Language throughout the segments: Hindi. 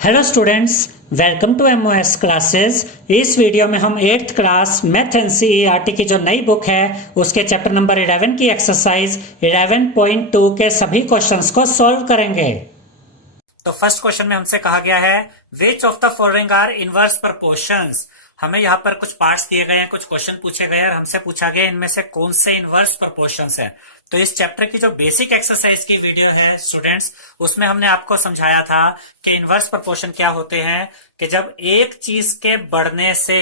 Hello students, welcome to MOS classes. इस वीडियो में हम 8th क्लास मैथ एनसीईआरटी की जो नई बुक है उसके चैप्टर नंबर 11 की एक्सरसाइज 11.2 के सभी क्वेश्चंस को सॉल्व करेंगे। तो फर्स्ट क्वेश्चन में हमसे कहा गया है which of the following are inverse proportions. हमें यहाँ पर कुछ पार्ट्स दिए गए हैं, कुछ क्वेश्चन पूछे गए हैं और हमसे पूछा गया इनमें से कौन से इनवर्स प्रपोर्शंस है। तो इस चैप्टर की जो बेसिक एक्सरसाइज की वीडियो है स्टूडेंट्स, उसमें हमने आपको समझाया था कि इनवर्स प्रपोर्शन क्या होते हैं कि जब एक चीज के बढ़ने से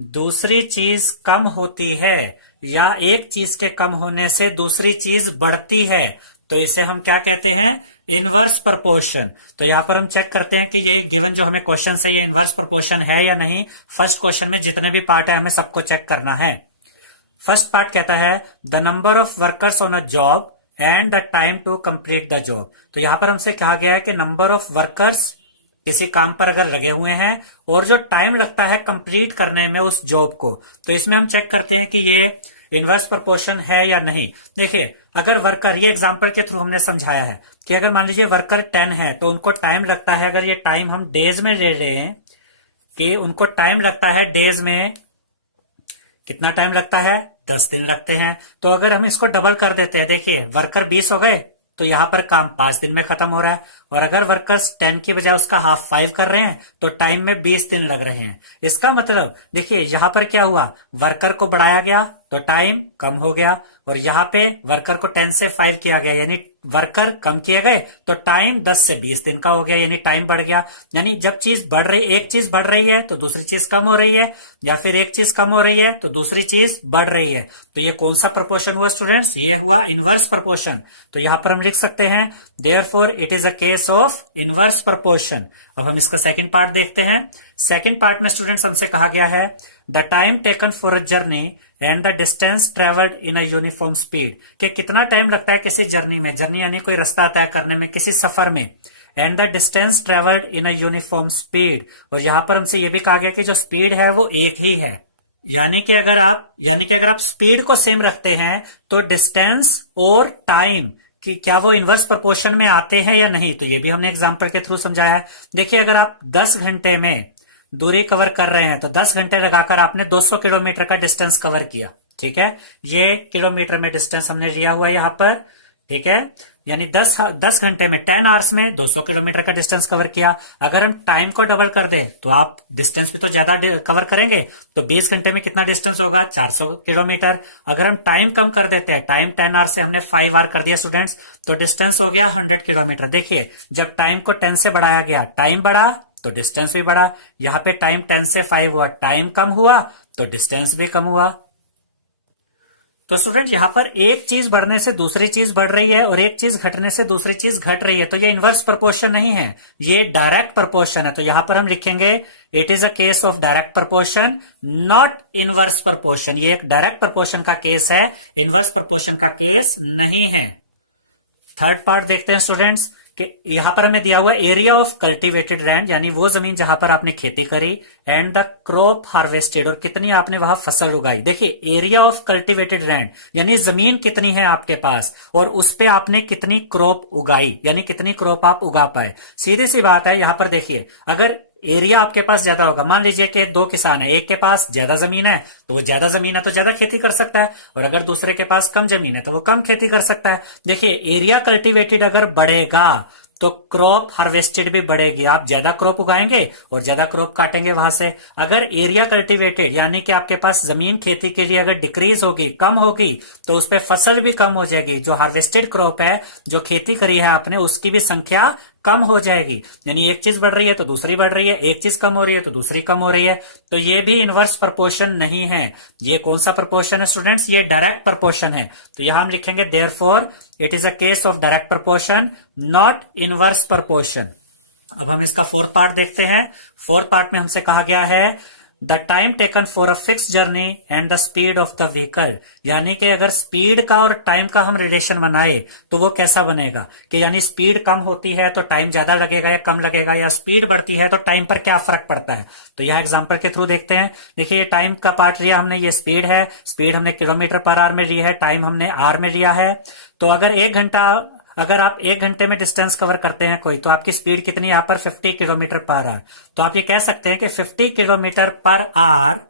दूसरी चीज कम होती है या एक चीज के कम होने से दूसरी चीज बढ़ती है तो इसे हम क्या कहते हैं, इनवर्स प्रपोर्शन। तो यहां पर हम चेक करते हैं कि ये गिवन जो हमें क्वेश्चन है ये इनवर्स प्रपोर्शन है या नहीं। फर्स्ट क्वेश्चन में जितने भी पार्ट है हमें सबको चेक करना है। फर्स्ट पार्ट कहता है the number of workers on a job and the time to complete the job. तो यहां पर हमसे कहा गया है कि नंबर ऑफ वर्कर्स किसी काम पर अगर लगे हुए हैं और जो टाइम लगता है कंप्लीट करने में उस जॉब को, तो इसमें हम चेक करते हैं कि ये इनवर्स प्रपोर्शन है या नहीं। देखिए, अगर वर्कर, ये एग्जांपल के थ्रू हमने समझाया है कि अगर मान लीजिए वर्कर 10 है तो उनको टाइम लगता है, अगर ये टाइम हम डेज में ले रहे हैं कि उनको टाइम लगता है डेज में, कितना टाइम लगता है, 10 दिन लगते हैं। तो अगर हम इसको डबल कर देते हैं, देखिए वर्कर 20 हो गए तो यहां पर काम 5 दिन में खत्म हो रहा है। और अगर वर्कर्स 10 की बजाय उसका हाफ 5 कर रहे हैं तो टाइम में 20 दिन लग रहे हैं। इसका मतलब देखिए यहां पर क्या हुआ, वर्कर को बढ़ाया गया तो टाइम कम हो गया और यहाँ पे वर्कर को 10 से 5 किया गया, यानी वर्कर कम किए गए तो टाइम 10 से 20 दिन का हो गया, यानी टाइम बढ़ गया। यानी जब चीज बढ़ रही, एक चीज बढ़ रही है तो दूसरी चीज कम हो रही है, या फिर एक चीज कम हो रही है तो दूसरी चीज बढ़ रही है। तो ये कौन सा प्रपोर्शन हुआ स्टूडेंट्स, ये हुआ इनवर्स प्रपोर्शन। तो यहां पर हम लिख सकते हैं therefore it is a case of inverse proportion. अब हम इसका सेकंड पार्ट देखते हैं। सेकंड पार्ट में स्टूडेंट्स हमसे कहा गया है the time taken for a journey and the distance travelled in a uniform speed, कि कितना टाइम लगता है किसी जर्नी में, जर्नी यानी कोई रास्ता तय करने में, किसी सफर में, and the distance travelled in a uniform speed. और यहां पर हमसे यह भी कहा गया कि जो स्पीड है वो एक ही है, यानी कि अगर आप स्पीड को सेम रखते हैं तो डिस्टेंस और टाइम कि क्या वो इनवर्स प्रोपोर्शन में आते हैं या नहीं। तो ये भी हमने एग्जांपल के थ्रू समझाया है। देखिए, अगर आप 10 घंटे में दूरी कवर कर रहे हैं तो 10 घंटे लगाकर आपने 200 किलोमीटर का डिस्टेंस कवर किया, ठीक है। ये किलोमीटर में डिस्टेंस हमने लिया हुआ है यहां पर, ठीक है। यानी 10 घंटे में 10 आवर्स में 200 किलोमीटर का डिस्टेंस कवर किया। अगर हम टाइम को डबल कर दें तो आप डिस्टेंस भी तो ज्यादा कवर करेंगे, तो 20 घंटे में कितना डिस्टेंस होगा, 400 किलोमीटर। अगर हम टाइम कम कर देते हैं, टाइम 10 आवर से हमने 5 आवर कर दिया स्टूडेंट्स, तो डिस्टेंस हो गया 100 किलोमीटर। देखिए, जब टाइम को 10 से बढ़ाया गया, टाइम बढ़ा तो डिस्टेंस भी बढ़ा। यहां पे टाइम 10 से 5 हुआ, टाइम कम हुआ तो डिस्टेंस भी कम हुआ। तो स्टूडेंट, यहां पर एक चीज बढ़ने से दूसरी चीज बढ़ रही है और एक चीज घटने से दूसरी चीज घट रही है, तो ये इनवर्स प्रपोर्शन नहीं है, ये डायरेक्ट प्रपोर्शन है। तो यहां पर हम लिखेंगे it is a case of direct proportion not inverse proportion. ये एक डायरेक्ट प्रपोर्शन का केस है, इनवर्स प्रपोर्शन का केस नहीं है। थर्ड पार्ट देखते हैं स्टूडेंट्स कि यहां पर हमें दिया हुआ एरिया ऑफ कल्टीवेटेड लैंड, यानी वो जमीन जहां पर आपने खेती करी, एंड द क्रॉप हार्वेस्टेड, और कितनी आपने वहां फसल उगाई। देखिए, एरिया ऑफ कल्टीवेटेड लैंड यानी जमीन कितनी है आपके पास और उस पे आपने कितनी क्रॉप उगाई, यानी कितनी क्रॉप आप उगा पाए। सीधी सी बात है, यहां पर देखिए, अगर एरिया आपके पास ज्यादा होगा, मान लीजिए कि 2 किसान है, एक के पास ज्यादा जमीन है तो वो ज्यादा जमीन है तो ज्यादा खेती कर सकता है, और अगर दूसरे के पास कम जमीन है तो वो कम खेती कर सकता है। देखिए, एरिया कल्टीवेटेड अगर बढ़ेगा तो क्रॉप हार्वेस्टेड भी बढ़ेगी, आप ज्यादा क्रॉप उगाएंगे और ज्यादा क्रॉप काटेंगे वहां से। अगर एरिया कल्टीवेटेड यानी कि आपके पास जमीन खेती के लिए अगर डिक्रीज होगी, कम होगी, तो उस पर फसल भी कम हो जाएगी। जो हार्वेस्टेड क्रॉप है, जो खेती करी है आपने, उसकी भी संख्या कम हो जाएगी। यानी एक चीज बढ़ रही है तो दूसरी बढ़ रही है, एक चीज कम हो रही है तो दूसरी कम हो रही है। तो ये भी इनवर्स प्रपोर्शन नहीं है। ये कौन सा प्रपोर्शन है स्टूडेंट्स, ये डायरेक्ट प्रपोर्शन है। तो यहां हम लिखेंगे therefore it is a case of direct proportion not inverse proportion. अब हम इसका फोर्थ पार्ट देखते हैं। फोर्थ पार्ट में हमसे कहा गया है the time taken for a fix journey and the speed of the vehicle, यानी कि अगर स्पीड का और टाइम का हम रिलेशन बनाए तो वो कैसा बनेगा कि यानी स्पीड कम होती है तो टाइम ज्यादा लगेगा या कम लगेगा, या स्पीड बढ़ती है तो टाइम पर क्या फर्क पड़ता है। तो यह एग्जांपल के थ्रू देखते हैं। देखिए, ये टाइम का पार्ट लिया हमने, ये स्पीड है, स्पीड हमने किलोमीटर पर आवर में ली है, टाइम हमने आवर में लिया है। तो अगर 1 घंटा अगर आप 1 घंटे में डिस्टेंस कवर करते हैं कोई, तो आपकी स्पीड कितनी यहाँ पर 50 किलोमीटर पर आवर। तो आप ये कह सकते हैं कि 50 किलोमीटर पर आवर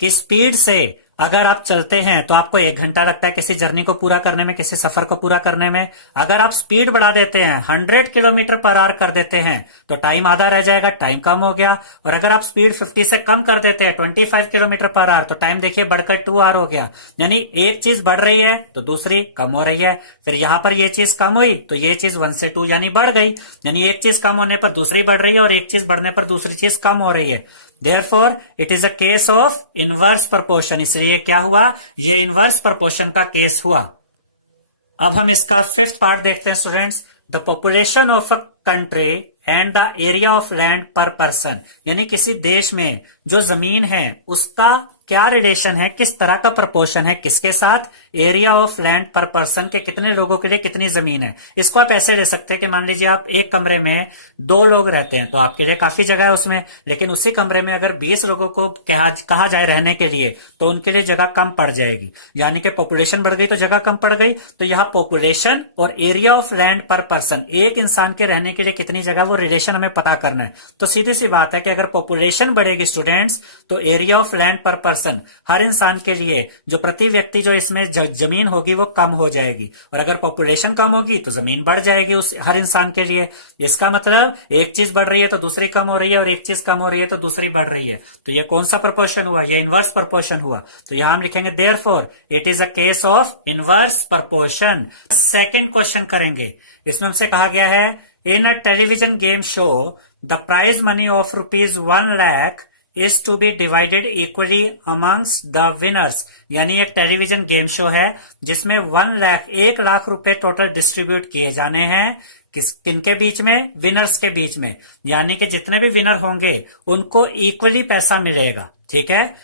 की स्पीड से अगर आप चलते हैं तो आपको 1 घंटा लगता है किसी जर्नी को पूरा करने में, किसी सफर को पूरा करने में। अगर आप स्पीड बढ़ा देते हैं, 100 किलोमीटर पर आवर कर देते हैं, तो टाइम आधा रह जाएगा, टाइम कम हो गया। और अगर आप स्पीड 50 से कम कर देते हैं, 25 किलोमीटर पर आवर, तो टाइम देखिए बढ़कर 2 आवर हो गया। यानी एक चीज बढ़ रही है तो दूसरी कम हो रही है। फिर यहां पर ये चीज कम हुई तो ये चीज 1 से 2 यानी बढ़ गई। यानी एक चीज कम होने पर दूसरी बढ़ रही है और एक चीज बढ़ने पर दूसरी चीज कम हो रही है। Therefore, it is a case of inverse proportion। इसलिए क्या हुआ, ये इनवर्स proportion का केस हुआ। अब हम इसका 5th पार्ट देखते हैं students. The population of a country and the area of land पर पर्सन, यानी किसी देश में जो जमीन है उसका क्या रिलेशन है, किस तरह का प्रपोर्शन है किसके साथ, एरिया ऑफ लैंड पर पर्सन के कितने लोगों के लिए कितनी जमीन है। इसको आप ऐसे ले सकते हैं कि मान लीजिए आप एक कमरे में 2 लोग रहते हैं तो आपके लिए काफी जगह है उसमें, लेकिन उसी कमरे में अगर 20 लोगों को कहा जाए रहने के लिए तो उनके लिए जगह कम पड़ जाएगी। यानी कि पॉपुलेशन बढ़ गई तो जगह कम पड़ गई। तो यहाँ पॉपुलेशन और एरिया ऑफ लैंड पर पर्सन, एक इंसान के रहने के लिए कितनी जगह, वो रिलेशन हमें पता करना है। तो सीधी सी बात है कि अगर पॉपुलेशन बढ़ेगी स्टूडेंट्स तो एरिया ऑफ लैंड पर पर्सन, हर इंसान के लिए जो प्रति व्यक्ति जो इसमें जमीन होगी वो कम हो जाएगी। और अगर पॉपुलेशन कम होगी तो जमीन बढ़ जाएगी उस हर इंसान के लिए। इसका मतलब एक चीज बढ़ रही है तो दूसरी कम हो रही है और एक चीज कम हो रही है तो दूसरी बढ़ रही है। तो ये कौन सा प्रपोर्शन हुआ, ये इनवर्स प्रपोर्शन हुआ। तो यहां हम लिखेंगे therefore it is a case of inverse proportion. Second question करेंगे। इसमें हमसे कहा गया है in a television game show the prize money of ₹1 lakh is to be divided equally amongst the winners। यानी एक टेलीविजन गेम शो है जिसमें 1 लाख रुपए टोटल डिस्ट्रीब्यूट किए जाने हैं। किनके बीच में, विनर्स के बीच में। यानी कि जितने भी विनर होंगे उनको इक्वली पैसा मिलेगा। ठीक है।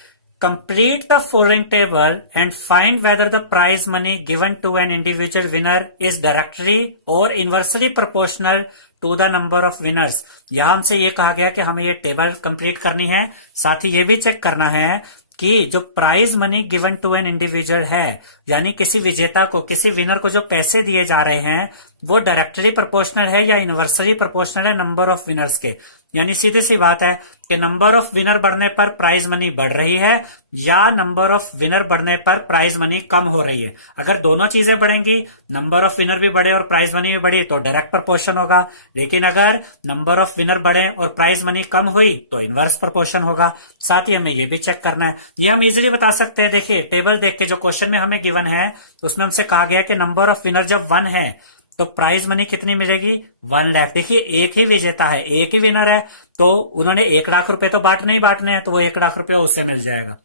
Complete the following table and find whether the prize money given to an individual winner is directly or inversely proportional to the number of winners। यहां हमसे ये कहा गया कि हमें ये टेबल कंप्लीट करनी है, साथ ही ये भी चेक करना है कि जो prize money given to an individual है, यानी किसी विजेता को, किसी विनर को जो पैसे दिए जा रहे हैं वो डायरेक्टली प्रोपोर्शनल है या इनवर्सली प्रोपोर्शनल है नंबर ऑफ विनर्स के। यानी सीधी सी बात है कि नंबर ऑफ विनर बढ़ने पर प्राइज मनी बढ़ रही है या नंबर ऑफ विनर बढ़ने पर प्राइज मनी कम हो रही है। अगर दोनों चीजें बढ़ेंगी, नंबर ऑफ विनर भी बढ़े और प्राइज मनी भी बढ़ी, तो डायरेक्ट प्रोपोर्शन होगा। लेकिन अगर नंबर ऑफ विनर बढ़े और प्राइज मनी कम हुई तो इनवर्स प्रोपोर्शन होगा। साथ ही हमें ये भी चेक करना है, ये हम इजिली बता सकते हैं। देखिए टेबल देख के जो क्वेश्चन में हमें गिवन है उसमें हमसे कहा गया कि नंबर ऑफ विनर जब 1 है तो प्राइज मनी कितनी मिलेगी, 1 लाख। देखिए एक ही विजेता है, एक ही विनर है, तो उन्होंने 1 लाख रुपए तो बांटने ही बांटने हैं, तो वो 1 लाख रुपए उससे मिल जाएगा।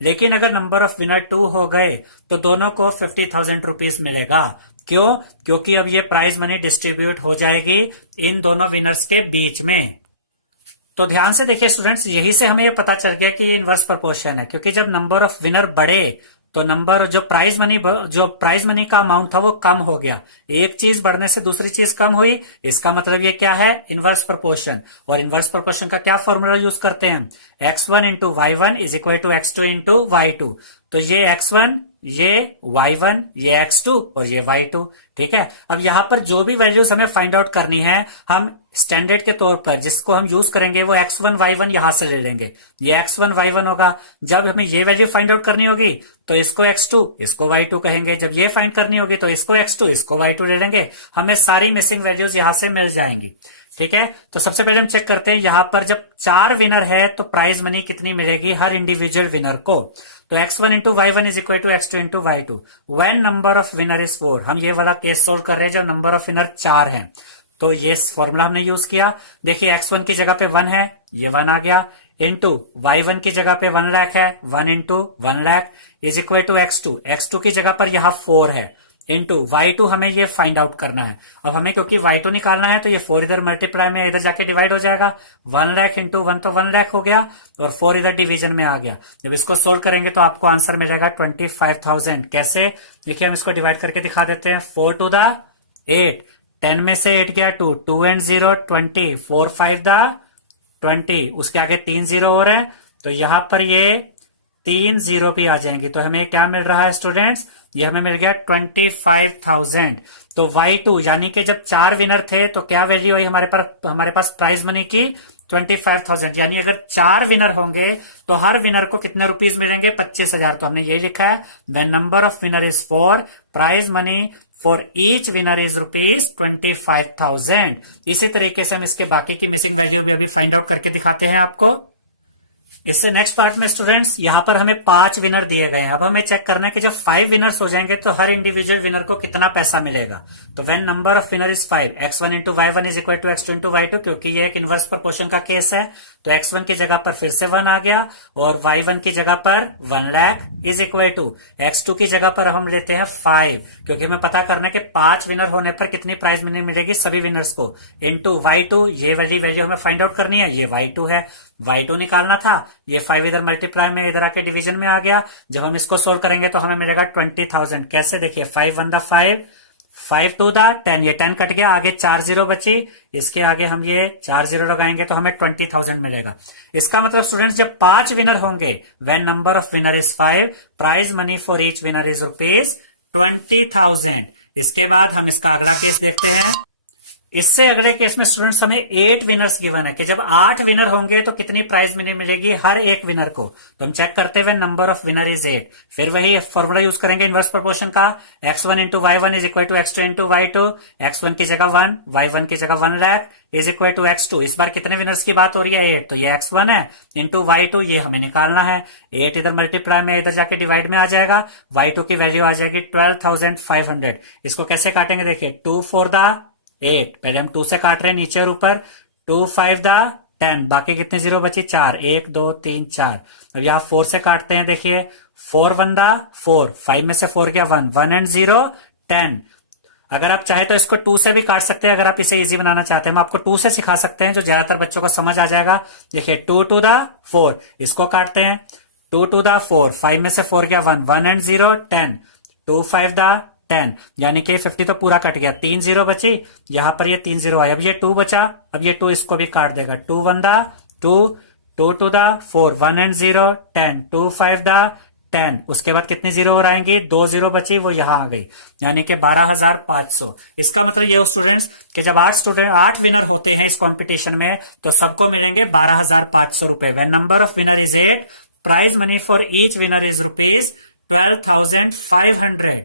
लेकिन अगर नंबर ऑफ विनर 2 हो गए तो दोनों को 50,000 रुपीज मिलेगा। क्यों? क्योंकि अब ये प्राइज मनी डिस्ट्रीब्यूट हो जाएगी इन दोनों विनर्स के बीच में। तो ध्यान से देखिए स्टूडेंट्स, यही से हमें ये पता चल गया कि ये इनवर्स प्रोपोर्शन है, क्योंकि जब नंबर ऑफ विनर बढ़े तो नंबर जो प्राइज मनी का अमाउंट था वो कम हो गया। एक चीज बढ़ने से दूसरी चीज कम हुई, इसका मतलब ये क्या है, इनवर्स प्रोपोर्शन। और इनवर्स प्रोपोर्शन का क्या फॉर्मूला यूज करते हैं, x1 into y1 is equal to x2 into y2। तो ये x1, ये y1, ये x2 और ये y2। ठीक है। अब यहां पर जो भी वैल्यूज हमें फाइंड आउट करनी है, हम स्टैंडर्ड के तौर पर जिसको हम यूज करेंगे वो x1 y1 यहां से ले लेंगे। ये x1 y1 होगा। जब हमें ये वैल्यू फाइंड आउट करनी होगी तो इसको x2, इसको y2 कहेंगे। जब ये फाइंड करनी होगी तो इसको x2, इसको y2 ले लेंगे। हमें सारी मिसिंग वैल्यूज यहां से मिल जाएंगी। ठीक है। तो सबसे पहले हम चेक करते हैं, यहां पर जब 4 विनर है तो प्राइज मनी कितनी मिलेगी हर इंडिविजुअल विनर को। तो x1 into y1 is equal to x2 into y2 when number of winner is 4। हम ये वाला केस सोल्व कर रहे हैं जब नंबर ऑफ विनर 4 है। तो ये फॉर्मूला हमने यूज किया। देखिए x1 की जगह पे 1 है, ये 1 आ गया, इंटू y1 की जगह पे 1 लाख है, 1 into 1 lakh is equal to x2 की जगह पर यहाँ 4 है, इंटू y2 हमें ये फाइंड आउट करना है। अब हमें क्योंकि y2 निकालना है तो ये 4 इधर मल्टीप्लाई में इधर जाके डिवाइड हो जाएगा। 1 लाख इंटू 1 तो 1 लाख हो गया और 4 इधर डिवीजन में आ गया। जब इसको सोल्व करेंगे तो आपको आंसर मिलेगा 25,000। कैसे? देखिए हम इसको डिवाइड करके दिखा देते हैं। 4 टू द 8, 10 में से 8 गया 2, 2 एंड 0 20, 4 5 द 20, उसके आगे 3 0 और है तो यहां पर ये 3 0 भी आ जाएंगी। तो हमें क्या मिल रहा है स्टूडेंट्स, ये हमें मिल गया 25,000। तो Y2 यानी कि जब 4 विनर थे तो क्या वैल्यू आई हमारे पास प्राइज मनी की 25,000। यानी अगर 4 विनर होंगे तो हर विनर को कितने रुपीज मिलेंगे 25,000। तो हमने ये लिखा है when number of winner is 4, prize money for each winner is rupees 25,000। इसी तरीके से हम इसके बाकी की मिसिंग वैल्यू भी अभी फाइंड आउट करके दिखाते हैं आपको। इससे नेक्स्ट पार्ट में स्टूडेंट्स यहाँ पर हमें 5 विनर दिए गए हैं। अब हमें चेक करना है कि जब 5 विनर्स हो जाएंगे तो हर इंडिविजुअल विनर को कितना पैसा मिलेगा। तो when number of winner is 5, x1 into y1 is equal to x2 into y2, क्योंकि ये एक इनवर्स प्रोपोर्शन का केस है तो x1 की जगह पर फिर से 1 आ गया और y1 की जगह पर 1 lakh is equal to x2 की जगह पर हम लेते हैं 5, क्योंकि हमें पता करना है कि 5 विनर होने पर कितनी प्राइज मनी मिलेगी सभी विनर्स को, इंटू y2। ये वाली वैल्यू हमें फाइंड आउट करनी है, ये y2 है, y2 निकालना था। ये 5 इधर मल्टीप्लाई में इधर आके डिवीजन में आ गया। जब हम इसको सोल्व करेंगे तो हमें मिलेगा 20,000। कैसे, देखिए 5 1 5, 5 2 10, ये 10 कट गया, आगे 4 0 बची, इसके आगे हम ये 4 0 लगाएंगे तो हमें 20,000 मिलेगा। इसका मतलब स्टूडेंट्स जब 5 विनर होंगे when number of winner is 5, prize money for each winner is rupees 20,000। इसके बाद हम इसका अगला केस देखते हैं। इससे अगले केस में स्टूडेंट्स हमें 8 विनर्स गिवन है कि जब 8 विनर होंगे तो कितनी प्राइज मनी मिलेगी हर एक विनर को। तो हम चेक करते हुए नंबर ऑफ विनर इज 8, फिर वही फॉर्मूला यूज करेंगे इनवर्स प्रोपोर्शन का, x1 into y1 is equal to x2 into y2, x1 की जगह 1, y1 की जगह 1 lakh is equal to x2। इस बार कितने विनर्स की बात हो रही है 8, तो ये x1 है इंटू y2, ये हमें निकालना है। 8 इधर मल्टीप्लाई में इधर जाके डिवाइड में आ जाएगा, y2 की वैल्यू आ जाएगी 12,500। इसको कैसे काटेंगे, देखिए 2 4 द 8, पहले हम 2 से काट रहे हैं नीचे और ऊपर, 2 5 द 10, बाकी कितनी जीरो बची 4, 1 2 3 4। अब यहाँ 4 से काटते हैं, देखिए 4 1 द 4, 5 में से 4 गया 1, 1 एंड 0 10। अगर आप चाहे तो इसको 2 से भी काट सकते हैं, अगर आप इसे इजी बनाना चाहते हैं हम आपको 2 से सिखा सकते हैं जो ज्यादातर बच्चों को समझ आ जाएगा। देखिए 2 2 द 4, इसको काटते हैं, 2 2 द 4, 5 में से 4 गया 1, 1 एंड 0 10, 2 5 द 10, यानी कि 50 तो पूरा कट गया, 3 0 बची, यहां पर ये 3 0 आया, अब ये 2 बचा, अब ये 2 इसको भी काट देगा, 2 1 द 2, 2 2 द 4, 1 एंड 0 10, 2 5 द 10, उसके बाद कितनी जीरो और आएंगी, 2 0 बची, वो यहां आ गई, यानी कि 12,500। इसका मतलब ये स्टूडेंट्स कि जब 8 विनर होते हैं इस कंपटीशन में तो सबको मिलेंगे 12,500 रुपए। When number of winner is 8, prize money for each winner is rupees 12,500।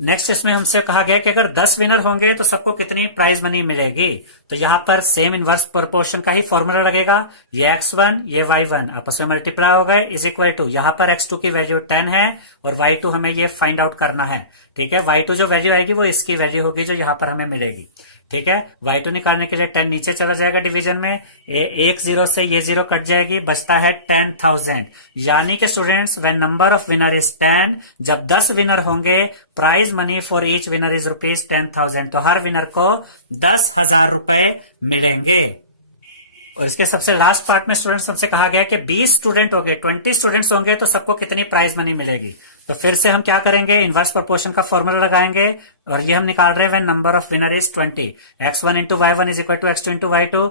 Next इसमें हमसे कहा गया कि अगर 10 विनर होंगे तो सबको कितनी प्राइज मनी मिलेगी। तो यहां पर सेम इनवर्स प्रोपोर्शन का ही फॉर्मूला लगेगा, ये x1 ये y1 आपस में मल्टीप्लाई हो गए इज इक्वल टू, यहां पर x2 की वैल्यू 10 है और y2 हमें ये फाइंड आउट करना है। ठीक है, y2 जो वैल्यू आएगी वो इसकी वैल्यू होगी जो यहां पर हमें मिलेगी। ठीक है, y2 निकालने के लिए 10 नीचे चला जाएगा डिवीजन में, 1 0 से ये 0 कट जाएगी, बचता है 10,000। यानी कि students when number of winner is 10, जब 10 विनर होंगे prize money for each winner is rupees 10,000, तो हर विनर को 10,000 रुपए मिलेंगे। और इसके सबसे लास्ट पार्ट में स्टूडेंट्स हमसे कहा गया कि 20 स्टूडेंट होंगे, 20 स्टूडेंट्स होंगे तो सबको कितनी प्राइज मनी मिलेगी। तो फिर से हम क्या करेंगे, इनवर्स प्रोपोर्शन का फॉर्मूला लगाएंगे और ये हम निकाल रहे हैं when number of winner is 20, x1 into y1 is equal to x2 into y2,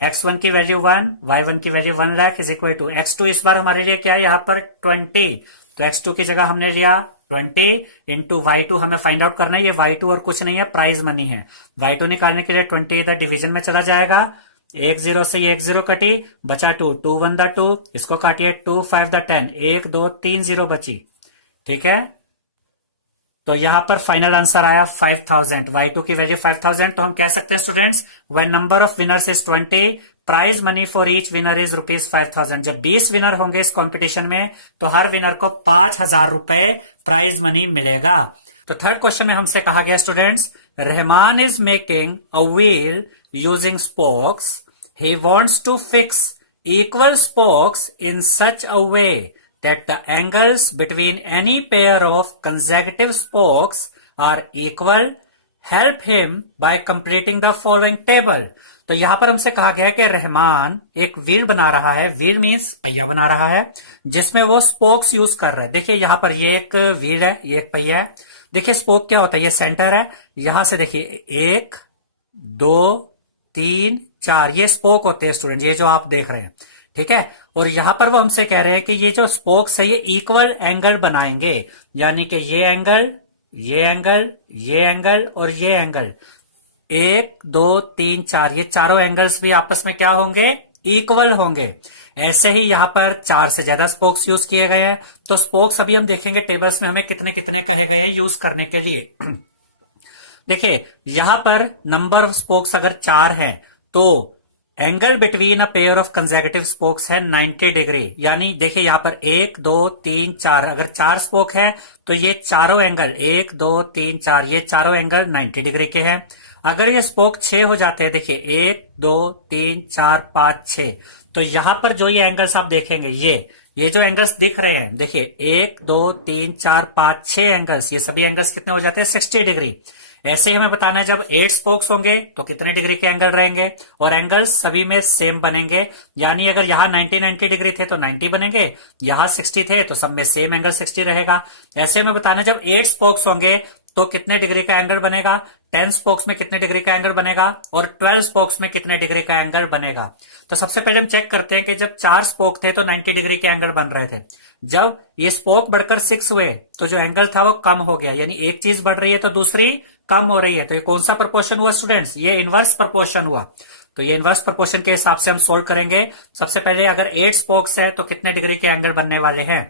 x1 की वैल्यू 1, y1 की value 1 lakh is equal to x2 इस बार हमारे लिए क्या है यहाँ पर 20, तो x2 की जगह हमने लिया 20 इंटू y2, हमें फाइंड आउट करना है, ये y2 और कुछ नहीं है प्राइज मनी है। y2 निकालने के लिए 20 इधर डिवीजन में चला जाएगा, 1 0 से ये 1 0 कटी, बचा 2, 2 1 द 2, इसको काटिए 2 5 द 10, 1 2 3 0 बची। ठीक है, तो यहां पर फाइनल आंसर आया 5,000, y2 की वैल्यू 5,000। तो हम कह सकते हैं students when number of winners is 20, prize money for each winner is rupees 5,000। जब 20 विनर होंगे इस कंपटीशन में तो हर विनर को 5,000 रुपए प्राइज मनी मिलेगा। तो थर्ड क्वेश्चन में हमसे कहा गया students, Rahman is making a wheel using spokes, he wants to fix equal spokes in such a way that the angles between any pair of consecutive spokes are equal. Help him by completing the following table. तो यहां पर हमसे कहा गया है कि रहमान एक व्हील बना रहा है, व्हील मीन्स पहिया बना रहा है जिसमें वो स्पोक्स यूज कर रहा है। देखिए यहां पर ये एक व्हील है, ये एक पहिया है। देखिए स्पोक क्या होता है, ये सेंटर है, यहां से देखिए 1 2 3 4 ये स्पोक होते हैं स्टूडेंट, ये जो आप देख रहे हैं। ठीक है। और यहां पर वो हमसे कह रहे हैं कि ये जो स्पोक्स है ये इक्वल एंगल बनाएंगे, यानी कि ये एंगल, ये एंगल, ये एंगल और ये एंगल, एक दो तीन चार, ये चारों एंगल्स भी आपस में क्या होंगे, इक्वल होंगे। ऐसे ही यहां पर चार से ज्यादा स्पोक्स यूज किए गए हैं। तो स्पोक्स अभी हम देखेंगे टेबल्स में हमें कितने कितने कहे गए हैं यूज करने के लिए। देखिए यहां पर नंबर ऑफ स्पोक्स अगर चार है तो angle between a pair of consecutive spokes है 90 डिग्री। यानी देखिए यहां पर एक दो तीन चार, अगर चार स्पोक है तो ये चारों एंगल, एक दो तीन चार, ये चारों एंगल 90 डिग्री के हैं। अगर ये स्पोक 6 हो जाते हैं, देखिए एक दो तीन चार पांच छह, तो यहां पर जो ये एंगल्स आप देखेंगे, ये जो एंगल्स दिख रहे हैं, देखिए एक दो तीन चार पांच छह एंगल्स, ये सभी एंगल्स कितने हो जाते हैं, 60 डिग्री। ऐसे ही हमें बताना है जब 8 स्पोक्स होंगे तो कितने डिग्री के एंगल रहेंगे, और एंगल्स सभी में सेम बनेंगे। यानी अगर यहाँ 90 डिग्री थे तो 90 बनेंगे, यहाँ 60 थे तो सब में सेम एंगल 60 रहेगा। ऐसे हमें बताना है जब 8 स्पोक्स होंगे तो कितने डिग्री का एंगल बनेगा, 10 स्पोक्स में कितने डिग्री का एंगल बनेगा, और 12 स्पोक्स में कितने डिग्री का एंगल बनेगा। तो सबसे पहले हम चेक करते हैं कि जब 4 स्पोक थे तो 90 डिग्री के एंगल बन रहे थे। जब ये स्पोक बढ़कर 6 हुए तो जो एंगल था वो कम हो गया, यानी एक चीज बढ़ रही है तो दूसरी कम हो रही है। तो ये कौन सा प्रोपोर्शन हुआ स्टूडेंट्स, ये इनवर्स प्रोपोर्शन हुआ। तो ये इनवर्स प्रोपोर्शन के हिसाब से हम सोल्व करेंगे। सबसे पहले अगर 8 स्पोक्स है तो कितने डिग्री के एंगल बनने वाले हैं,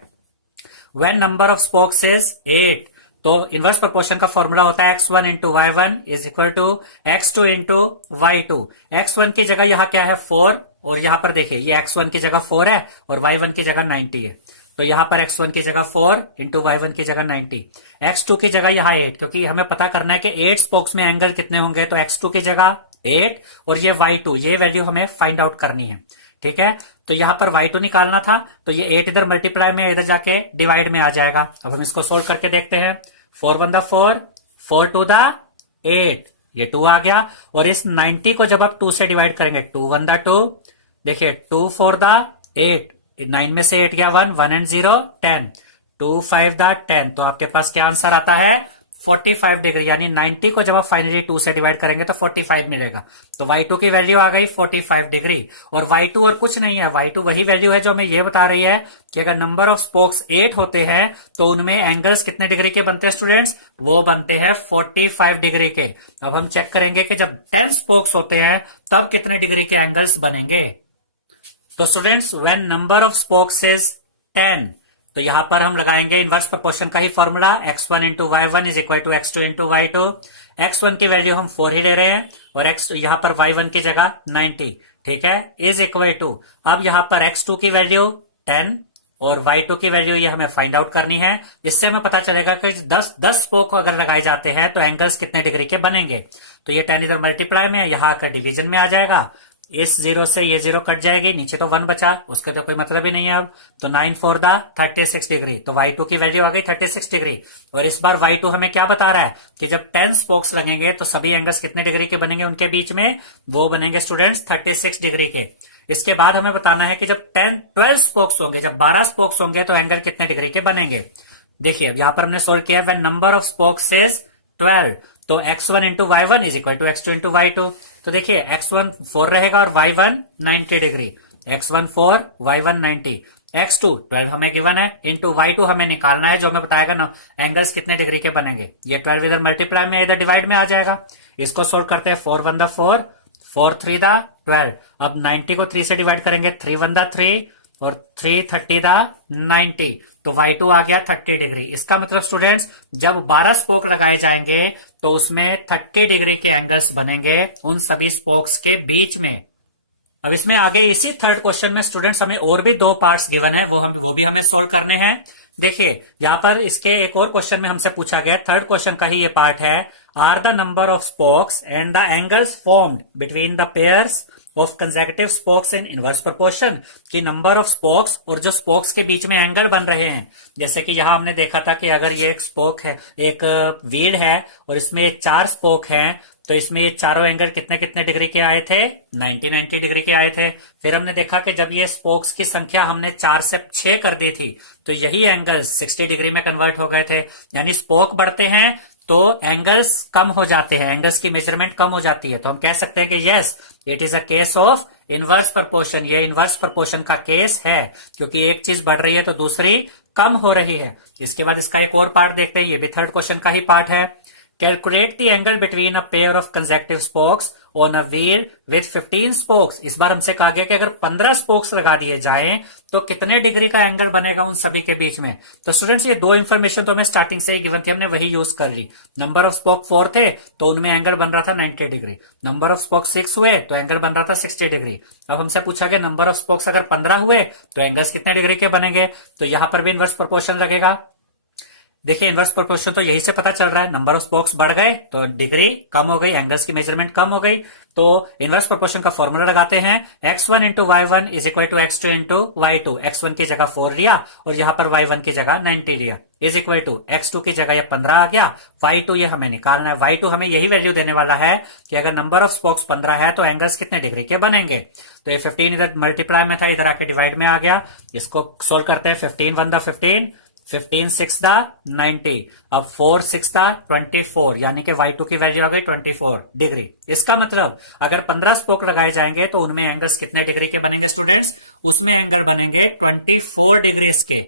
when number of spokes is 8, तो इनवर्स प्रोपोर्शन का फॉर्मूला होता है x1 into y1 is equal to x2 into y2। x1 की जगह यहाँ क्या है 4, और यहाँ पर देखिए ये x1 की जगह 4 है और y1 की जगह 90 है। तो यहाँ पर x1 की जगह 4 इंटू y1 की जगह 90, x2 की जगह यहाँ 8, क्योंकि हमें पता करना है कि 8 स्पोक्स में एंगल कितने होंगे, तो x2 की जगह 8 और ये y2, ये वैल्यू हमें फाइंड आउट करनी है। ठीक है, तो यहां पर y2 निकालना था, तो ये 8 इधर मल्टीप्लाई में, इधर जाके डिवाइड में आ जाएगा। अब हम इसको सोल्व करके देखते हैं। 4 1 4, 4 2 8, ये 2 आ गया। और इस 90 को जब आप 2 से डिवाइड करेंगे, 2 1 2, देखिए 2 4 8, 9 में से 8 गया 1, 1 एंड 0 10, 2 5 10, तो आपके पास क्या आंसर आता है 45 डिग्री। यानी 90 को जब आप फाइनली 2 से डिवाइड करेंगे तो 45 मिलेगा। तो y2 की वैल्यू आ गई 45 डिग्री। और y2 और कुछ नहीं है, y2 वही वैल्यू है जो हमें ये बता रही है कि अगर नंबर ऑफ स्पोक्स 8 होते हैं तो उनमें एंगल्स कितने डिग्री के बनते हैं स्टूडेंट्स, वो बनते हैं 45 डिग्री के। अब हम चेक करेंगे कि जब 10 स्पोक्स होते हैं तब कितने डिग्री के एंगल्स बनेंगे। तो students when number of spokes is 10, तो यहां पर हम लगाएंगे इनवर्स प्रोपोर्शन का ही formula, x1 into y1 is equal to x2 into y2। x1 की वैल्यू हम 4 ही ले रहे हैं और x यहां पर y1 की जगह 90, ठीक है, इज इक्वल टू, अब यहां पर x2 की वैल्यू 10 और y2 की वैल्यू ये हमें फाइंड आउट करनी है। इससे हमें पता चलेगा कि 10 स्पोक अगर लगाए जाते हैं तो एंगल्स कितने डिग्री के बनेंगे। तो ये 10 इधर मल्टीप्लाई में, यहाँ आकर डिवीजन में आ जाएगा। इस 0 से ये 0 कट जाएगी, नीचे तो 1 बचा, उसके तो कोई मतलब ही नहीं है अब। तो 9 4 36 डिग्री, तो y2 की वैल्यू आ गई 36 डिग्री। और इस बार y2 हमें क्या बता रहा है कि जब 10 स्पोक्स लगेंगे तो सभी एंगल्स कितने डिग्री के बनेंगे उनके बीच में, वो बनेंगे स्टूडेंट्स 36 डिग्री के। इसके बाद हमें बताना है कि जब 12 स्पोक्स होंगे, जब 12 स्पोक्स होंगे तो एंगल कितने डिग्री के बनेंगे। देखिए अब यहां पर हमने सोल्व किया when number of spokes is 12, तो x1 into y1 is equal to x2 into y2। तो देखिए x1 4 रहेगा और y1 90 degree, x1 4 y1 90, x2 12 हमें गिवन है, इंटू y2 हमें निकालना है जो हमें बताएगा ना एंगल्स कितने डिग्री के बनेंगे। ये 12 इधर मल्टीप्लाई में, इधर डिवाइड में आ जाएगा। इसको सोल्व करते हैं, 4 1 4, 4 3 12। अब 90 को 3 से डिवाइड करेंगे, 3 1 3 और 3 30 90, तो y2 आ गया 30 डिग्री। इसका मतलब स्टूडेंट्स जब 12 स्पोक लगाए जाएंगे तो उसमें 30 डिग्री के एंगल्स बनेंगे उन सभी स्पोक्स के बीच में। अब इसमें आगे इसी थर्ड क्वेश्चन में स्टूडेंट्स हमें और भी 2 पार्ट्स गिवन है, वो भी हमें सोल्व करने हैं। देखिए यहां पर इसके एक और क्वेश्चन में हमसे पूछा गया, थर्ड क्वेश्चन का ही ये पार्ट है, are the number of spokes and the angles formed between the pairs of consecutive spokes in inverse proportion, की नंबर ऑफ स्पोक्स और जो स्पोक्स के बीच में एंगल बन रहे हैं। जैसे कि यहां हमने देखा था कि अगर ये एक स्पोक है, एक व्हील है और इसमें 4 स्पोक हैं, तो इसमें ये चारों एंगल कितने कितने डिग्री के आए थे, 90 डिग्री के आए थे। फिर हमने देखा कि जब ये स्पोक्स की संख्या हमने 4 से 6 कर दी थी तो यही एंगल 60 डिग्री में कन्वर्ट हो गए थे। यानी स्पोक बढ़ते हैं तो एंगल्स कम हो जाते हैं, एंगल्स की मेजरमेंट कम हो जाती है। तो हम कह सकते हैं कि yes it is a case of inverse proportion, ये इनवर्स प्रोपोर्शन का केस है, क्योंकि एक चीज बढ़ रही है तो दूसरी कम हो रही है। इसके बाद इसका एक और पार्ट देखते हैं, ये भी थर्ड क्वेश्चन का ही पार्ट है। Calculate the angle between a pair of consecutive spokes on a wheel with 15 spokes. इस बार हमसे कहा गया कि अगर 15 स्पोक्स लगा दिए जाएं तो कितने डिग्री का एंगल बनेगा उन सभी के बीच में। तो स्टूडेंट्स ये दो इंफॉर्मेशन तो हमें स्टार्टिंग से ही गिवन थी, हमने वही यूज कर ली। नंबर ऑफ स्पोक 4 थे तो उनमें एंगल बन रहा था 90 डिग्री। नंबर ऑफ स्पोक 6 हुए तो एंगल बन रहा था 60 डिग्री। अब हमसे पूछा गया नंबर ऑफ स्पोक्स अगर 15 हुए तो एंगल्स कितने डिग्री के बनेंगे, तो यहां पर भी इनवर्स प्रोपोर्शन लगेगा। देखिए इनवर्स प्रोपोर्शन तो यही से पता चल रहा है, नंबर ऑफ स्पोक्स बढ़ गए तो डिग्री कम हो गई, एंगल्स की मेजरमेंट कम हो गई। तो इनवर्स प्रोपोर्शन का फॉर्मूला लगाते हैं, x1 into y1 is equal to x2 into y2। x1 की जगह 4 लिया और यहां पर y1 की जगह 90 लिया, इज इक्वल टू x2 की जगह ये 15 आ गया, y2 ये हमें निकालना है। y2 हमें यही वैल्यू देने वाला है कि अगर नंबर ऑफ स्पोक्स 15 है तो एंगल्स कितने डिग्री के बनेंगे। तो ये 15 इधर मल्टीप्लाई में था, इधर आके डिवाइड में आ गया। इसको सोल्व करते हैं, 15 1 दा 15, 15 6 दा 90, अब 4 6 दा 24, यानी कि y2 की वैल्यू आ गई 24 डिग्री। इसका मतलब अगर 15 स्पोक लगाए जाएंगे तो उनमें एंगल्स कितने डिग्री के बनेंगे स्टूडेंट्स, उसमें एंगल बनेंगे 24 डिग्री के।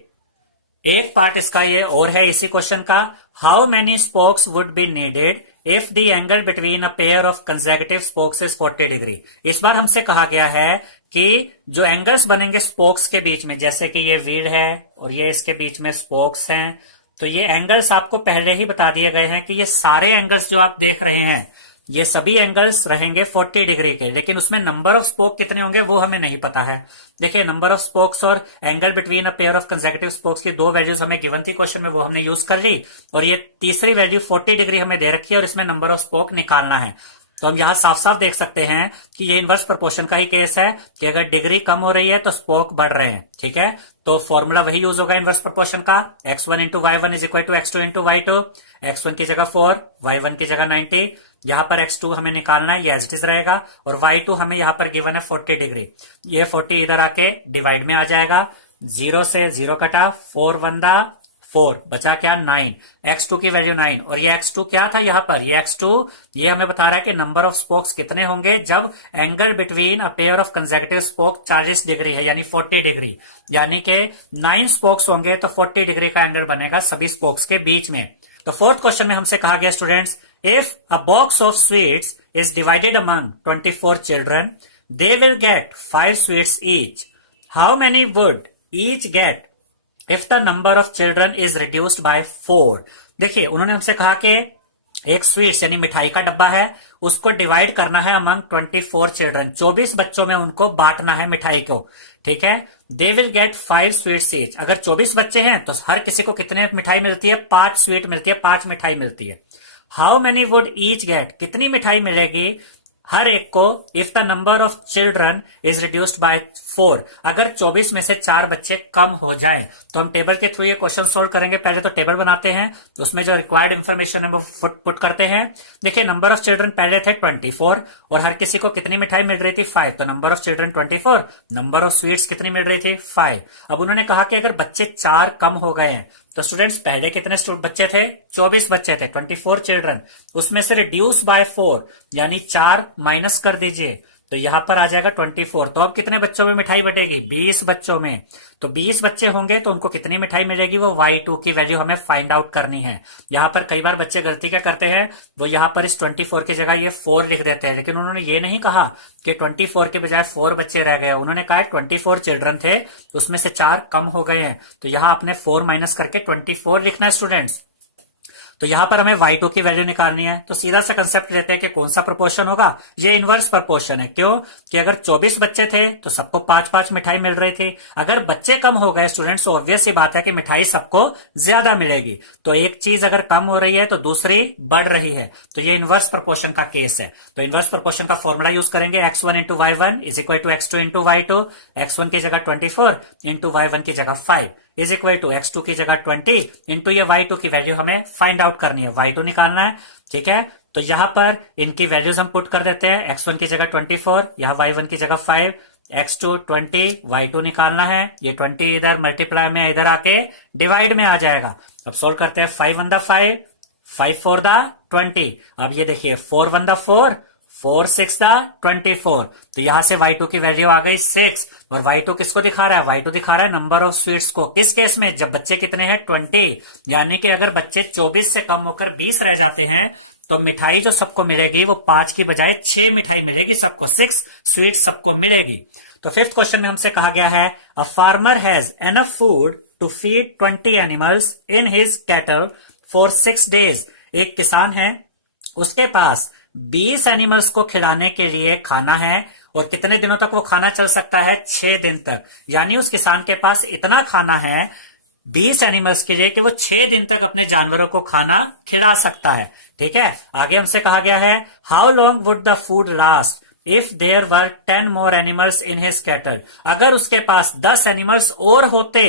एक पार्ट इसका ये और है इसी क्वेश्चन का, how many spokes would be needed if the angle between a pair of consecutive spokes is 40 degree. इस बार हमसे कहा गया है कि जो एंगल्स बनेंगे स्पोक्स के बीच में, जैसे कि ये व्हील है और ये इसके बीच में स्पोक्स हैं, तो ये एंगल्स आपको पहले ही बता दिए गए हैं कि ये सारे एंगल्स जो आप देख रहे हैं ये सभी एंगल्स रहेंगे 40 डिग्री के, लेकिन उसमें नंबर ऑफ स्पोक कितने होंगे वो हमें नहीं पता है। देखिए नंबर ऑफ स्पोक्स और angle between a pair of consecutive spokes की दो वैल्यूज हमें गिवन थी क्वेश्चन में, वो हमने यूज कर ली, और ये तीसरी वैल्यू 40 डिग्री हमें दे रखी है और इसमें नंबर ऑफ स्पोक निकालना है। तो हम यहां साफ साफ देख सकते हैं कि ये इनवर्स प्रोपोर्शन का ही केस है कि अगर डिग्री कम हो रही है तो स्पोक बढ़ रहे हैं, ठीक है। तो फॉर्मूला वही यूज होगा इनवर्स प्रोपोर्शन का, x1 into y1 is equal to x2 into y2। x1 की जगह 4, y1 की जगह 90, यहां पर x2 हमें निकालना है, ये एज इट इज रहेगा, और y2 हमें यहां पर गिवन है 40 डिग्री। ये 40 इधर आके डिवाइड में आ जाएगा, 0 से 0 कटा, 4 1 दा 4, बचा क्या 9, x2 की वैल्यू 9, और ये x2 क्या था यहाँ पर, ये x2 ये हमें बता रहा है कि नंबर ऑफ स्पोक्स कितने होंगे जब angle between a pair of consecutive spoke 40 degree है, यानी 40 डिग्री, यानी कि 9 स्पोक्स होंगे तो 40 डिग्री का एंगल बनेगा सभी स्पोक्स के बीच में। तो फोर्थ क्वेश्चन में हमसे कहा गया students, if a box of sweets is divided among 24 children, they will get 5 sweets each, how many would each get if the number of children is reduced by 4। देखिए उन्होंने हमसे कहा कि एक स्वीट्स यानी मिठाई का डब्बा है, उसको डिवाइड करना है अमंग 24 चिल्ड्रन, 24 बच्चों में उनको बांटना है मिठाई को, ठीक है। They will get 5 sweets each, अगर 24 बच्चे हैं तो हर किसी को कितने मिठाई मिलती है, 5 स्वीट मिलती है, 5 मिठाई मिलती है। How many would each get, कितनी मिठाई मिलेगी हर एक को, if the number of children is reduced by 4, अगर 24 में से 4 बच्चे कम हो जाएं। तो हम टेबल के थ्रू ये क्वेश्चन सोल्व करेंगे। पहले तो टेबल बनाते हैं, तो उसमें जो रिक्वायर्ड इंफॉर्मेशन है वो पुट करते हैं। देखिए नंबर ऑफ चिल्ड्रन पहले थे 24 और हर किसी को कितनी मिठाई मिल रही थी 5, तो number of children 24, number of sweets कितनी मिल रही थी 5। अब उन्होंने कहा कि अगर बच्चे 4 कम हो गए हैं, तो स्टूडेंट्स पहले कितने बच्चे थे, 24 बच्चे थे, 24 चिल्ड्रन, उसमें से रिड्यूस बाय 4 यानी 4 माइनस कर दीजिए, तो यहां पर आ जाएगा 24। तो अब कितने बच्चों में मिठाई बटेगी, 20 बच्चों में। तो 20 बच्चे होंगे तो उनको कितनी मिठाई मिलेगी, वो y2 की वैल्यू हमें फाइंड आउट करनी है। यहां पर कई बार बच्चे गलती क्या करते हैं, वो यहां पर इस 24 की जगह ये 4 लिख देते हैं, लेकिन उन्होंने ये नहीं कहा कि 24 के बजाय 4 बच्चे रह गए, उन्होंने कहा 24 चिल्ड्रन थे उसमें से 4 कम हो गए हैं, तो यहां आपने 4 माइनस करके 24 लिखना है स्टूडेंट्स। तो यहां पर हमें y2 की वैल्यू निकालनी है, तो सीधा सा कंसेप्ट लेते हैं कि कौन सा प्रोपोर्शन होगा, ये इनवर्स प्रोपोर्शन है। क्यों कि अगर 24 बच्चे थे तो सबको 5-5 मिठाई मिल रही थी, अगर बच्चे कम हो गए स्टूडेंट्स तो ऑब्वियस सी बात है कि मिठाई सबको ज्यादा मिलेगी। तो एक चीज अगर कम हो रही है तो दूसरी बढ़ रही है, तो ये इनवर्स प्रोपोर्शन का केस है। तो इनवर्स प्रोपोर्शन का फॉर्मूला यूज करेंगे, x1 into y1 is equal to x2 into y2, x1 की जगह 24 इंटू y1 की जगह 5 इज इक्वल टू x2 की जगह 20 इंटू ये y2 की वैल्यू हमें फाइंड आउट करनी है, y2 निकालना है, ठीक है। तो यहां पर इनकी वैल्यूज हम पुट कर देते हैं, x1 की जगह 24, यहां y1 की जगह 5, x2 20, y2 निकालना है, ये 20 इधर मल्टीप्लाई में इधर आके डिवाइड में आ जाएगा। अब सोल्व करते हैं, 5 1 दा 5, 5 4 दा 20। अब ये देखिए 4 1 दा 4, 4 6 24। तो यहां से y2 की वैल्यू आ गई 6। और y2 किसको दिखा रहा है? y2 दिखा रहा है नंबर ऑफ स्वीट्स को। किस केस में? जब बच्चे कितने हैं? 20। यानी कि अगर बच्चे 24 से कम होकर 20 रह जाते हैं तो मिठाई जो सबको मिलेगी वो 5 की बजाय 6 मिठाई मिलेगी सबको, 6 स्वीट सबको मिलेगी। तो फिफ्थ क्वेश्चन में हमसे कहा गया है a farmer has enough food to feed 20 animals in his cattle for 6 days. एक किसान है, उसके पास 20 एनिमल्स को खिलाने के लिए खाना है और कितने दिनों तक वो खाना चल सकता है? 6 दिन तक। यानी उस किसान के पास इतना खाना है 20 एनिमल्स के लिए कि वो 6 दिन तक अपने जानवरों को खाना खिला सकता है। ठीक है, आगे हमसे कहा गया है how long would the food last if there were 10 more animals in his cattle. अगर उसके पास 10 एनिमल्स और होते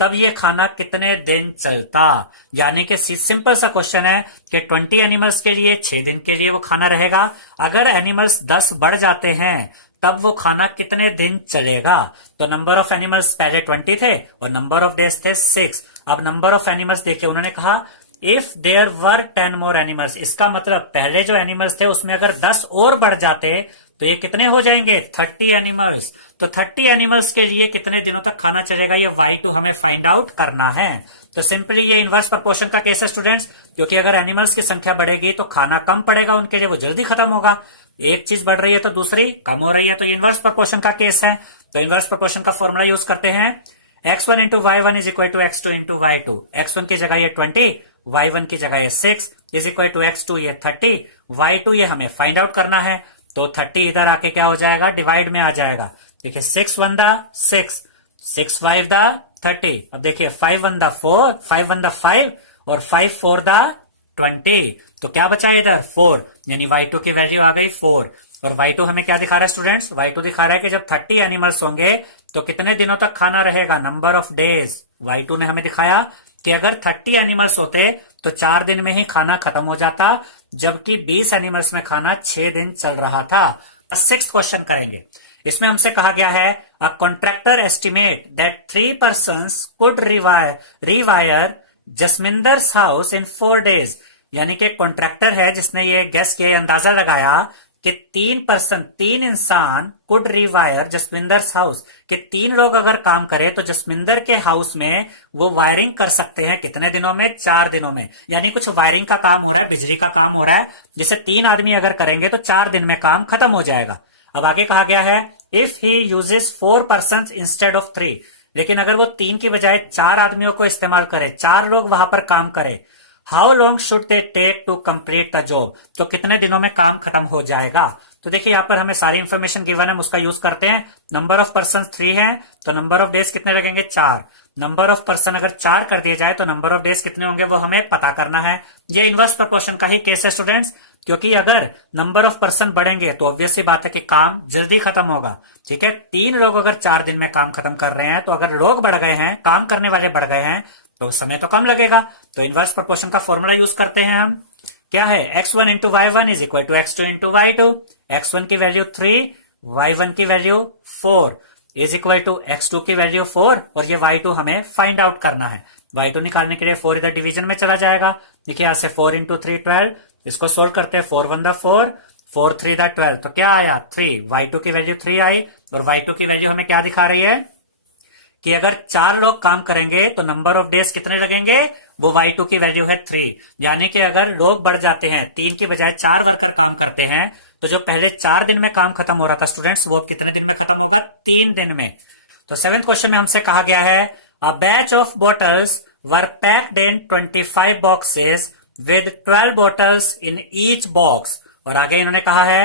तब ये खाना कितने दिन चलता। यानी कि सिंपल सा क्वेश्चन है कि 20 एनिमल्स के लिए 6 दिन के लिए वो खाना रहेगा। अगर एनिमल्स 10 बढ़ जाते हैं तब वो खाना कितने दिन चलेगा। तो नंबर ऑफ एनिमल्स पहले 20 थे और नंबर ऑफ डेज थे 6। अब नंबर ऑफ एनिमल्स देखिए, उन्होंने कहा if there were 10 more animals. इसका मतलब पहले जो एनिमल्स थे उसमें अगर 10 और बढ़ जाते तो ये कितने हो जाएंगे? 30 एनिमल्स। तो 30 एनिमल्स के लिए कितने दिनों तक खाना चलेगा, ये y2 हमें फाइंड आउट करना है। तो सिंपली ये इनवर्स प्रोपोर्शन का केस है स्टूडेंट्स, क्योंकि अगर एनिमल्स की संख्या बढ़ेगी तो खाना कम पड़ेगा उनके लिए, वो जल्दी खत्म होगा। एक चीज बढ़ रही है तो दूसरी कम हो रही है, तो इनवर्स प्रोपोर्शन का केस है। तो इनवर्स प्रोपोर्शन का फॉर्मूला यूज करते हैं x1 into y1 is equal to x2 into y2। x1 की जगह ये 20, y1 की जगह ये 6 इज इक्वल टू x2 ये 30, y2 ये हमें फाइंड आउट करना है। तो 30 इधर आके क्या हो जाएगा? डिवाइड में आ जाएगा। देखिए 6 1 दा 6, 6 5 दा 30। अब देखिए 5 1 दा 4, 5 1 दा 5 और 5 4 दा 20। तो क्या बचा इधर? 4। यानी y2 की वैल्यू आ गई 4। और y2 हमें क्या दिखा रहा है स्टूडेंट्स? y2 दिखा रहा है कि जब 30 एनिमल्स होंगे तो कितने दिनों तक खाना रहेगा, नंबर ऑफ डेज। y2 ने हमें दिखाया कि अगर 30 एनिमल्स होते तो 4 दिन में ही खाना खत्म हो जाता, जबकि 20 एनिमल्स में खाना 6 दिन चल रहा था। 6th क्वेश्चन करेंगे। इसमें हमसे कहा गया है a contractor estimate that 3 persons could rewire Jasminder's house in 4 days. यानी कि कॉन्ट्रैक्टर है जिसने ये गेस किया, अंदाजा लगाया कि 3 इंसान कुड रिवायर जसमिंदर्स हाउस, कि 3 लोग अगर काम करें तो जसमिंदर के हाउस में वो वायरिंग कर सकते हैं कितने दिनों में? 4 दिनों में। यानी कुछ वायरिंग का काम हो रहा है, बिजली का काम हो रहा है, जिसे 3 आदमी अगर करेंगे तो 4 दिन में काम खत्म हो जाएगा। अब आगे कहा गया है if he uses 4 person instead of 3। लेकिन अगर वो 3 की बजाय 4 आदमियों को इस्तेमाल करे, 4 लोग वहां पर काम करें, how long should they take to complete the job. तो कितने दिनों में काम खत्म हो जाएगा। तो देखिए यहाँ पर हमें सारी इंफॉर्मेशन गिवन है, उसका यूज करते हैं। नंबर ऑफ पर्सन 3 है तो नंबर ऑफ डेज कितने लगेंगे? 4। नंबर ऑफ पर्सन अगर 4 कर दिए जाए तो नंबर ऑफ डेज कितने होंगे वो हमें पता करना है। ये इनवर्स प्रोपोर्शन का ही केस है स्टूडेंट्स, क्योंकि अगर नंबर ऑफ पर्सन बढ़ेंगे तो ऑब्वियस सी बात है कि काम जल्दी खत्म होगा। ठीक है, 3 लोग अगर 4 दिन में काम खत्म कर रहे हैं तो अगर लोग बढ़ गए हैं, काम करने वाले बढ़ गए हैं, तो समय तो कम लगेगा। तो इनवर्स प्रोपोर्शन का फॉर्मूला यूज करते हैं हम। क्या है? x1 into y1 is equal to x2 into y2। x1 की वैल्यू 3, y1 की value 4 is equal to x2 की वैल्यू 4 और ये y2 हमें फाइंड आउट करना है। y2 निकालने के लिए 4 इधर डिवीजन में चला जाएगा। देखिए यहां से 4 इंटू 3 12, इसको सोल्व करते हैं। 4 1 दा 4, 4 3 दा 12, तो क्या आया? 3। y2 की वैल्यू 3 आई और y2 की वैल्यू हमें क्या दिखा रही है कि अगर 4 लोग काम करेंगे तो नंबर ऑफ डेज कितने लगेंगे? वो y2 की वैल्यू है 3। यानी कि अगर लोग बढ़ जाते हैं, 3 की बजाय 4 वर्कर काम करते हैं, तो जो पहले 4 दिन में काम खत्म हो रहा था स्टूडेंट्स, वो कितने दिन में खत्म होगा? 3 दिन में। तो 7th क्वेश्चन में हमसे कहा गया है a batch of bottles were packed in 25 boxes with 12 bottles in each box. और आगे इन्होंने कहा है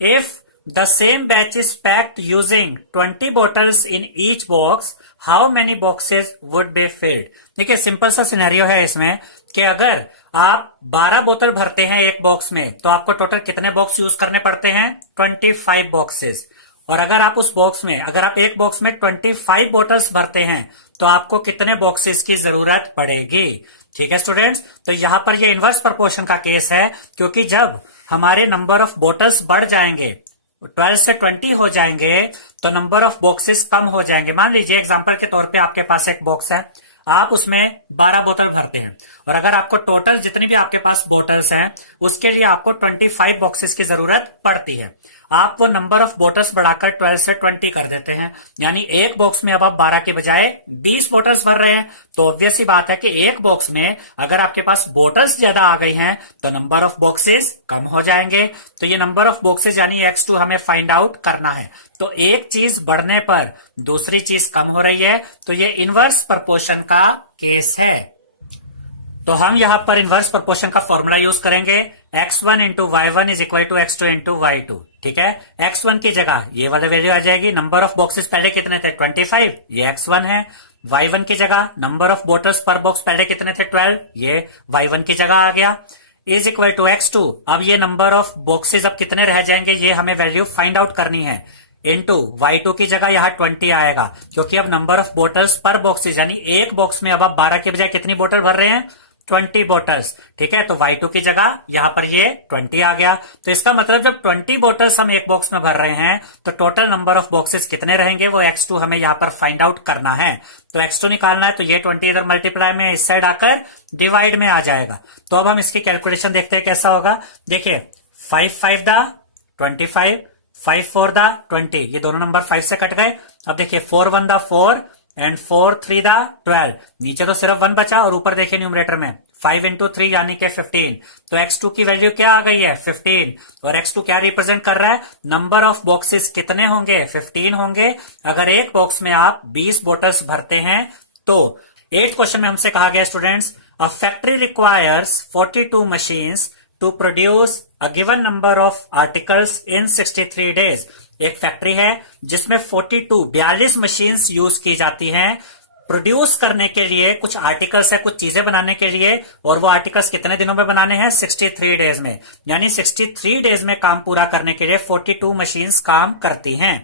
if the same batch is packed using 20 bottles in each box, how many boxes would be filled. देखिए सिंपल सा सिनेरियो है इसमें कि अगर आप 12 बोतल भरते हैं एक बॉक्स में तो आपको टोटल कितने बॉक्स यूज करने पड़ते हैं? 25 बॉक्सेस। और अगर आप उस बॉक्स में, अगर आप एक बॉक्स में 25 बॉटल्स भरते हैं तो आपको कितने बॉक्सेस की जरूरत पड़ेगी। ठीक है स्टूडेंट्स, तो यहां पर ये इनवर्स प्रोपोर्शन का केस है, क्योंकि जब हमारे नंबर ऑफ बॉटल्स बढ़ जाएंगे, 12 से 20 हो जाएंगे, तो नंबर ऑफ बॉक्सेस कम हो जाएंगे। मान लीजिए एग्जांपल के तौर पे आपके पास एक बॉक्स है, आप उसमें 12 बोतल भरते हैं, और अगर आपको टोटल जितनी भी आपके पास बोतल्स हैं उसके लिए आपको 25 बॉक्सेस की जरूरत पड़ती है। आप वो नंबर ऑफ बोतल्स बढ़ाकर 12 से 20 कर देते हैं, यानी एक बॉक्स में अब आप 12 के बजाय 20 बोतल्स भर रहे हैं। तो ऑब्वियस सी बात है कि एक बॉक्स में अगर आपके पास बोतल्स ज्यादा आ गई हैं तो नंबर ऑफ बॉक्सेस कम हो जाएंगे। तो ये नंबर ऑफ बॉक्सेस यानी x2 हमें फाइंड आउट करना है। तो एक चीज बढ़ने पर दूसरी चीज कम हो रही है, तो ये इनवर्स प्रोपोर्शन का केस है। तो हम यहां पर इनवर्स प्रोपोर्शन का फॉर्मूला यूज करेंगे, x1 into y1 is equal to x2 into y2। ठीक है, x1 की जगह ये वाला वैल्यू आ जाएगी। नंबर ऑफ बॉक्सेस पहले कितने थे 25, ये x1 है। y1 की जगह नंबर ऑफ बोतल्स पर बॉक्स पहले कितने थे 12, ये y1 की जगह आ गया। इज इक्वल टू x2, अब ये नंबर ऑफ बॉक्सेस अब कितने रह जाएंगे ये हमें वैल्यू फाइंड आउट करनी है। इनटू y2 की जगह यहाँ 20 आएगा, क्योंकि अब नंबर ऑफ बोतल्स पर बॉक्सेस यानी एक बॉक्स में अब आप 12 के बजाय कितनी बोतल भर रहे हैं 20 बोतल्स। ठीक है, तो y2 की जगह यहां पर ये 20 आ गया। तो इसका मतलब जब 20 बोतल्स हम एक बॉक्स में भर रहे हैं तो टोटल नंबर ऑफ बॉक्सेस कितने रहेंगे वो x2 हमें यहां पर फाइंड आउट करना है। तो x2 निकालना है, तो ये 20 इधर मल्टीप्लाई में इस साइड आकर डिवाइड में आ जाएगा। तो अब हम इसकी कैलकुलेशन देखते हैं कैसा होगा। देखिए 5 5 दा 25, 5 4 दा 20, ये दोनों नंबर 5 से कट गए। अब देखिए 4 1 दा 4 एंड 4 3 दा 12, नीचे तो सिर्फ 1 बचा और ऊपर देखिए न्यूमरेटर में 5 इंटू 3 यानी कि 15। तो x2 की वैल्यू क्या आ गई है 15, और x2 क्या रिप्रेजेंट कर रहा है, नंबर ऑफ बॉक्सेस कितने होंगे 15 होंगे अगर एक बॉक्स में आप 20 बोतल्स भरते हैं। तो 8th क्वेश्चन में हमसे कहा गया students, a factory requires 42 machines to produce a given number of articles in 63 days. एक फैक्ट्री है जिसमें 42 मशीन्स यूज की जाती हैं प्रोड्यूस करने के लिए, कुछ आर्टिकल्स है कुछ चीजें बनाने के लिए, और वो आर्टिकल्स कितने दिनों में बनाने हैं 63 डेज में। यानी 63 डेज में काम पूरा करने के लिए 42 मशीन्स काम करती हैं।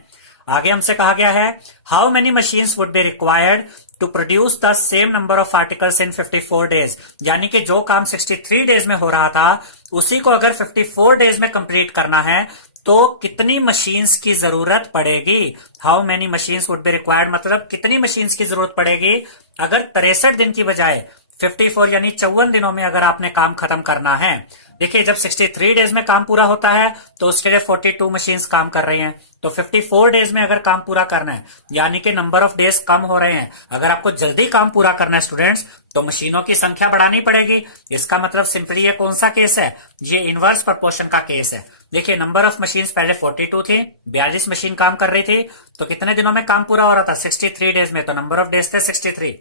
आगे हमसे कहा गया है, how many machines would be required to produce the same number of articles in 54 days. यानी कि जो काम 63 डेज में हो रहा था उसी को अगर 54 डेज में कंप्लीट करना है तो कितनी मशीन्स की जरूरत पड़ेगी। How many machines would be required मतलब कितनी मशीन्स की जरूरत पड़ेगी अगर 63 दिन की बजाय 54 यानी 54 दिनों में अगर आपने काम खत्म करना है। देखिए जब 63 डेज में काम पूरा होता है तो उसके लिए 42 मशीन्स काम कर रही हैं, तो 54 डेज में अगर काम पूरा करना है यानी कि नंबर ऑफ डेज कम हो रहे हैं। अगर आपको जल्दी काम पूरा करना है स्टूडेंट्स तो मशीनों की संख्या बढ़ानी पड़ेगी। इसका मतलब सिंपली ये कौन सा केस है, ये इनवर्स प्रोपोर्शन का केस है। देखिए नंबर ऑफ मशीन्स पहले 42 थी, 42 मशीन काम कर रही थी, तो कितने दिनों में काम पूरा हो रहा था 63 डेज में, तो नंबर ऑफ डेज थे 63।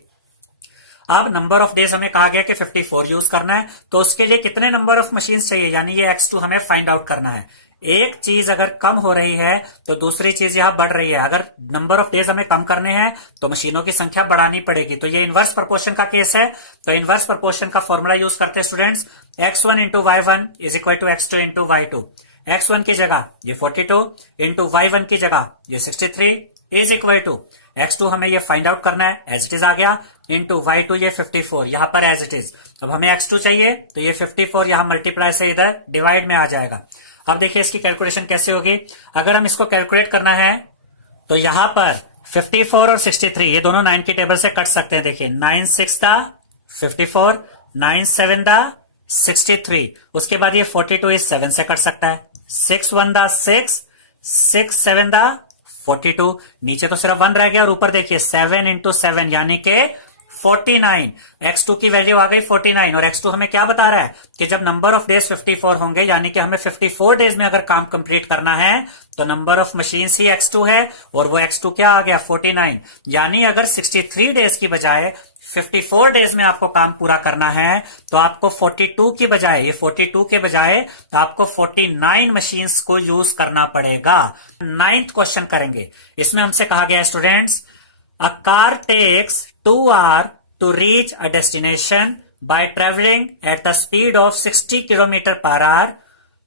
अब नंबर ऑफ डेज हमें कहा गया कि 54 यूज करना है, तो उसके लिए कितने नंबर ऑफ मशीन्स चाहिए, यानी ये x2 हमें फाइंड आउट करना है। एक चीज अगर कम हो रही है तो दूसरी चीज यहां बढ़ रही है। अगर नंबर ऑफ डेज हमें कम करने हैं तो मशीनों की संख्या बढ़ानी पड़ेगी। तो ये इनवर्स प्रोपोर्शन का केस है। तो इनवर्स प्रोपोर्शन का फॉर्मूला यूज करते हैं students, x1 into y1 is equal to x2 into y2। x1 की जगह ये 42 इंटू y1 की जगह ये 63 इज इक्वल टू x2 हमें ये फाइंड आउट करना है, एज इट इज आ गया, इंटू y2 ये 54 यहां पर एज इट इज। अब हमें x2 चाहिए तो ये 54 यहां मल्टीप्लाई से इधर डिवाइड में आ जाएगा। अब देखिए इसकी कैलकुलेशन कैसे होगी। अगर हम इसको कैलकुलेट करना है तो यहां पर 54 और 63 ये दोनों 9 की टेबल से कट सकते हैं। देखिए 9 6 दा 54, 9 7 दा 63, उसके बाद ये 42 इस 7 से कट सकता है, 6 1 दा 6, 6 7 दा 42, नीचे तो सिर्फ 1 रह गया और ऊपर देखिए 7 इंटू 7 यानी कि 49। x2 की वैल्यू आ गई 49, और x2 हमें क्या बता रहा है कि जब नंबर ऑफ डेज 54 होंगे यानी कि हमें 54 डेज में अगर काम कंप्लीट करना है तो number of machines he x2 है, और वो x2 क्या आ गया 49। यानी अगर 63 डेज की बजाय 54 डेज में आपको काम पूरा करना है तो आपको 42 की बजाय, ये 42 के बजाय आपको 49 मशीन्स को यूज करना पड़ेगा। 9th क्वेश्चन करेंगे। इसमें हमसे कहा गया students, a car takes 2 hours to reach a destination by traveling at the speed of 60 km per hour.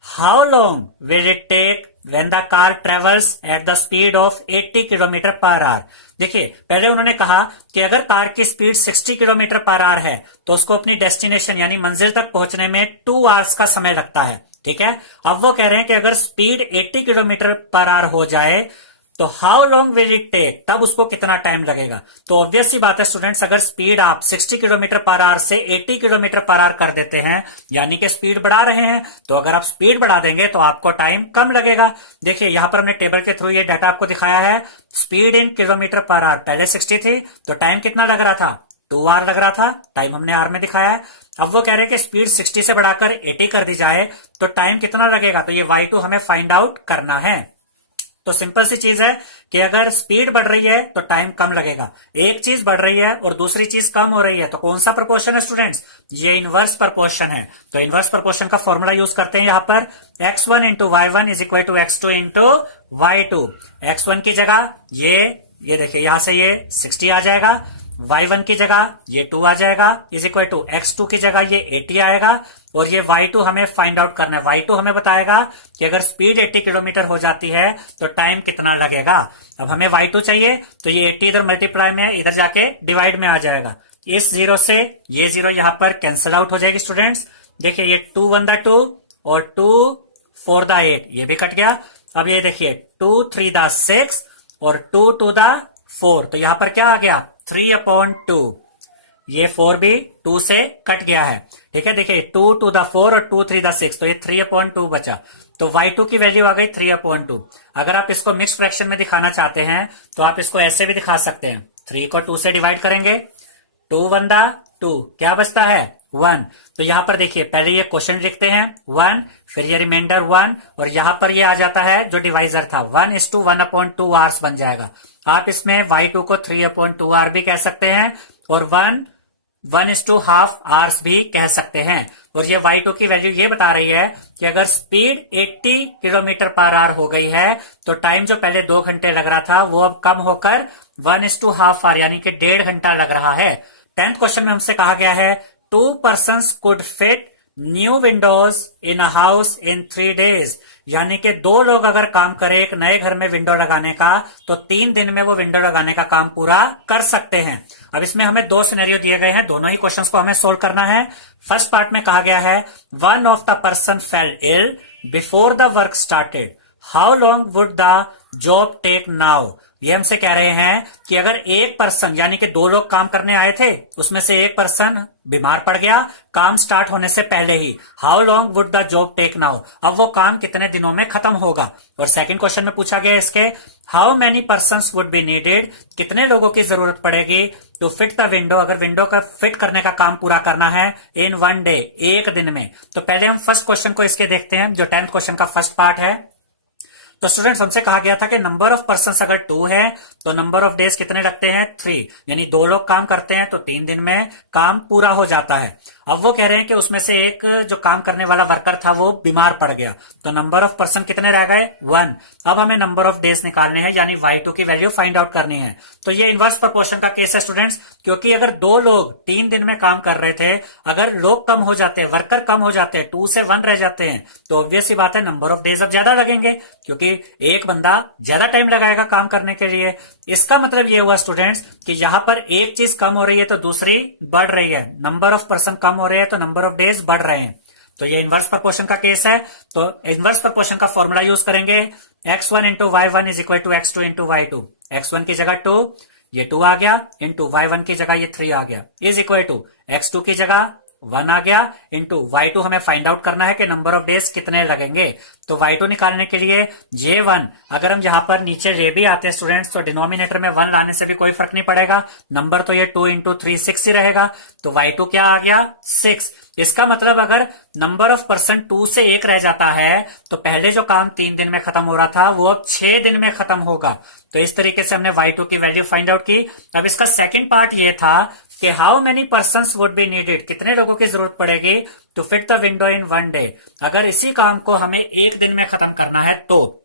How long will it take when the car travels at the speed of 80 km per hour? देखिए पहले उन्होंने कहा कि अगर कार की स्पीड 60 किलोमीटर पर आवर है तो उसको अपनी डेस्टिनेशन यानी मंजिल तक पहुंचने में 2 आवर्स का समय लगता है। ठीक है, अब वो कह रहे हैं कि अगर स्पीड 80 किलोमीटर पर आवर हो जाए तो how long will it take, तब उसको कितना टाइम लगेगा। तो ऑब्वियस सी बात है स्टूडेंट्स, अगर स्पीड आप 60 किलोमीटर पर आवर से 80 किलोमीटर पर आवर कर देते हैं, यानी कि स्पीड बढ़ा रहे हैं, तो अगर आप स्पीड बढ़ा देंगे तो आपको टाइम कम लगेगा। देखिए यहां पर हमने टेबल के थ्रू ये डाटा आपको दिखाया है। Speed in kilometre per hour पहले 60 थी, तो टाइम कितना लग रहा था, 2 आवर लग रहा था, टाइम हमने आर में दिखाया है। अब वो कह रहे हैं कि स्पीड 60 से बढ़ाकर 80 कर दी जाए तो टाइम कितना लगेगा, तो ये y2 हमें फाइंड आउट करना है। तो सिंपल सी चीज है कि अगर स्पीड बढ़ रही है तो टाइम कम लगेगा, एक चीज बढ़ रही है और दूसरी चीज कम हो रही है, तो कौन सा प्रपोर्शन है स्टूडेंट्स, ये इनवर्स प्रपोर्शन है। तो इनवर्स प्रपोर्शन का फॉर्मूला यूज करते हैं यहां पर, x1 into y1 is equal to x2 into y2। x1 की जगह ये देखिए यहां से ये 60 आ जाएगा, y1 की जगह ये 2 आ जाएगा, इज इक्वल टू x2 की जगह ये 80 आएगा, और ये y2 हमें फाइंड आउट करना है। y2 हमें बताएगा कि अगर स्पीड 80 किलोमीटर हो जाती है तो टाइम कितना लगेगा। अब हमें y2 चाहिए, तो ये 80 इधर मल्टीप्लाई में, इधर जाके डिवाइड में आ जाएगा। इस जीरो से ये जीरो यहां पर कैंसिल आउट हो जाएगी स्टूडेंट्स। देखिए ये 2 1 द 2 और 2 4 द 8, ये भी कट गया। अब ये देखिए 2 3 द 6 और 2 2 द 4, तो यहां पर क्या आ गया, 3/2। ये 4 भी 2 से कट गया है, ठीक है। देखिए 2 2 द 4 और 2 3 द 6, तो ये 3/2 बचा। तो y2 की वैल्यू आ गई 3/2। अगर आप इसको मिक्स फ्रैक्शन में दिखाना चाहते हैं तो आप इसको ऐसे भी दिखा सकते हैं, 3 को 2 से डिवाइड करेंगे, 2 1 द 2, क्या बचता है 1। तो यहां पर देखिए पहले ये क्वेश्चन लिखते हैं 1, फिर ये रिमाइंडर 1, और यहां पर ये आ जाता है जो डिवाइजर था 1:1/2 आवर्स बन जाएगा। आप इसमें y2 को 3/2 आवर भी कह सकते हैं और 1:1/2 आवर्स भी कह सकते हैं। और ये y2 की वैल्यू ये बता रही है कि अगर स्पीड 80 किलोमीटर पर आवर हो गई है तो टाइम जो पहले 2 घंटे लग रहा था वो अब कम होकर 1:2 आवर यानी कि 1.5 घंटा लग रहा है। 10th क्वेश्चन में हमसे कहा गया है 2 persons could fit new Windows in a house in 3 days, यानी कि 2 लोग अगर काम करें एक नए घर में विंडो लगाने का तो 3 दिन में वो विंडो लगाने का काम पूरा कर सकते हैं। अब इसमें हमें 2 सिनेरियो दिए गए हैं, दोनों ही क्वेश्चंस को हमें सोल्व करना है। फर्स्ट पार्ट में कहा गया है one of the person fell ill before the work started, how long would the job take now. ये हमसे कह रहे हैं कि अगर एक पर्सन यानी कि 2 लोग काम करने आए थे, उसमें से एक पर्सन बीमार पड़ गया काम स्टार्ट होने से पहले ही, how long would the job take now, अब वो काम कितने दिनों में खत्म होगा। और सेकंड क्वेश्चन में पूछा गया इसके how many persons would be needed, कितने लोगों की जरूरत पड़ेगी टू फिट द विंडो, अगर विंडो का फिट करने का काम पूरा करना है इन 1 डे, एक दिन में। तो पहले हम फर्स्ट क्वेश्चन को इसके देखते हैं जो 10th क्वेश्चन का फर्स्ट पार्ट है। तो स्टूडेंट्स हमसे कहा गया था कि नंबर ऑफ पर्सन अगर 2 है तो नंबर ऑफ डेज कितने लगते हैं 3, यानी 2 लोग काम करते हैं तो 3 दिन में काम पूरा हो जाता है। अब वो कह रहे हैं कि उसमें से एक जो काम करने वाला वर्कर था वो बीमार पड़ गया, तो नंबर ऑफ पर्सन कितने रह गए 1। अब हमें नंबर ऑफ डेज निकालने हैं यानी y2 की वैल्यू फाइंड आउट करनी है। तो ये इनवर्स प्रोपोर्शन का केस है स्टूडेंट्स, क्योंकि अगर 2 लोग 3 दिन में काम कर रहे थे, अगर लोग कम हो जाते हैं, वर्कर कम हो जाते हैं, 2 से 1 रह जाते हैं, तो ऑब्वियस सी बात है नंबर ऑफ डेज अब ज्यादा लगेंगे, क्योंकि एक बंदा ज्यादा टाइम लगाएगा काम करने के लिए। इसका मतलब ये हुआ स्टूडेंट्स कि यहां पर एक चीज कम हो रही है तो दूसरी बढ़ रही है, नंबर ऑफ पर्सन कम हो रहे हैं तो नंबर ऑफ डेज बढ़ रहे हैं। तो ये इनवर्स प्रोपोर्शन का केस है। तो इनवर्स प्रोपोर्शन का फॉर्मूला यूज करेंगे, x1 into y1 is equal to x2 into y2। x1 की जगह 2, ये 2 आ गया, इंटू y1 की जगह ये 3 आ गया, इज इक्वल टू x2 की जगह 1 आ गया, इंटू y2 हमें फाइंड आउट करना है कि नंबर ऑफ डेज कितने लगेंगे। तो y2 निकालने के लिए J1, अगर हम यहाँ पर नीचे रे भी आते हैं स्टूडेंट्स तो डिनोमिनेटर में 1 लाने से भी कोई फर्क नहीं पड़ेगा, नंबर तो ये 2 इंटू 3 6 ही रहेगा। तो y2 क्या आ गया 6। इसका मतलब अगर नंबर ऑफ पर्सन 2 से 1 रह जाता है तो पहले जो काम 3 दिन में खत्म हो रहा था वो अब 6 दिन में खत्म होगा। तो इस तरीके से हमने y2 की वैल्यू फाइंड आउट की। अब इसका सेकंड पार्ट ये था कि how many persons would be needed, कितने लोगों की जरूरत पड़ेगी to fit the window in 1 day, अगर इसी काम को हमें एक दिन में खत्म करना है तो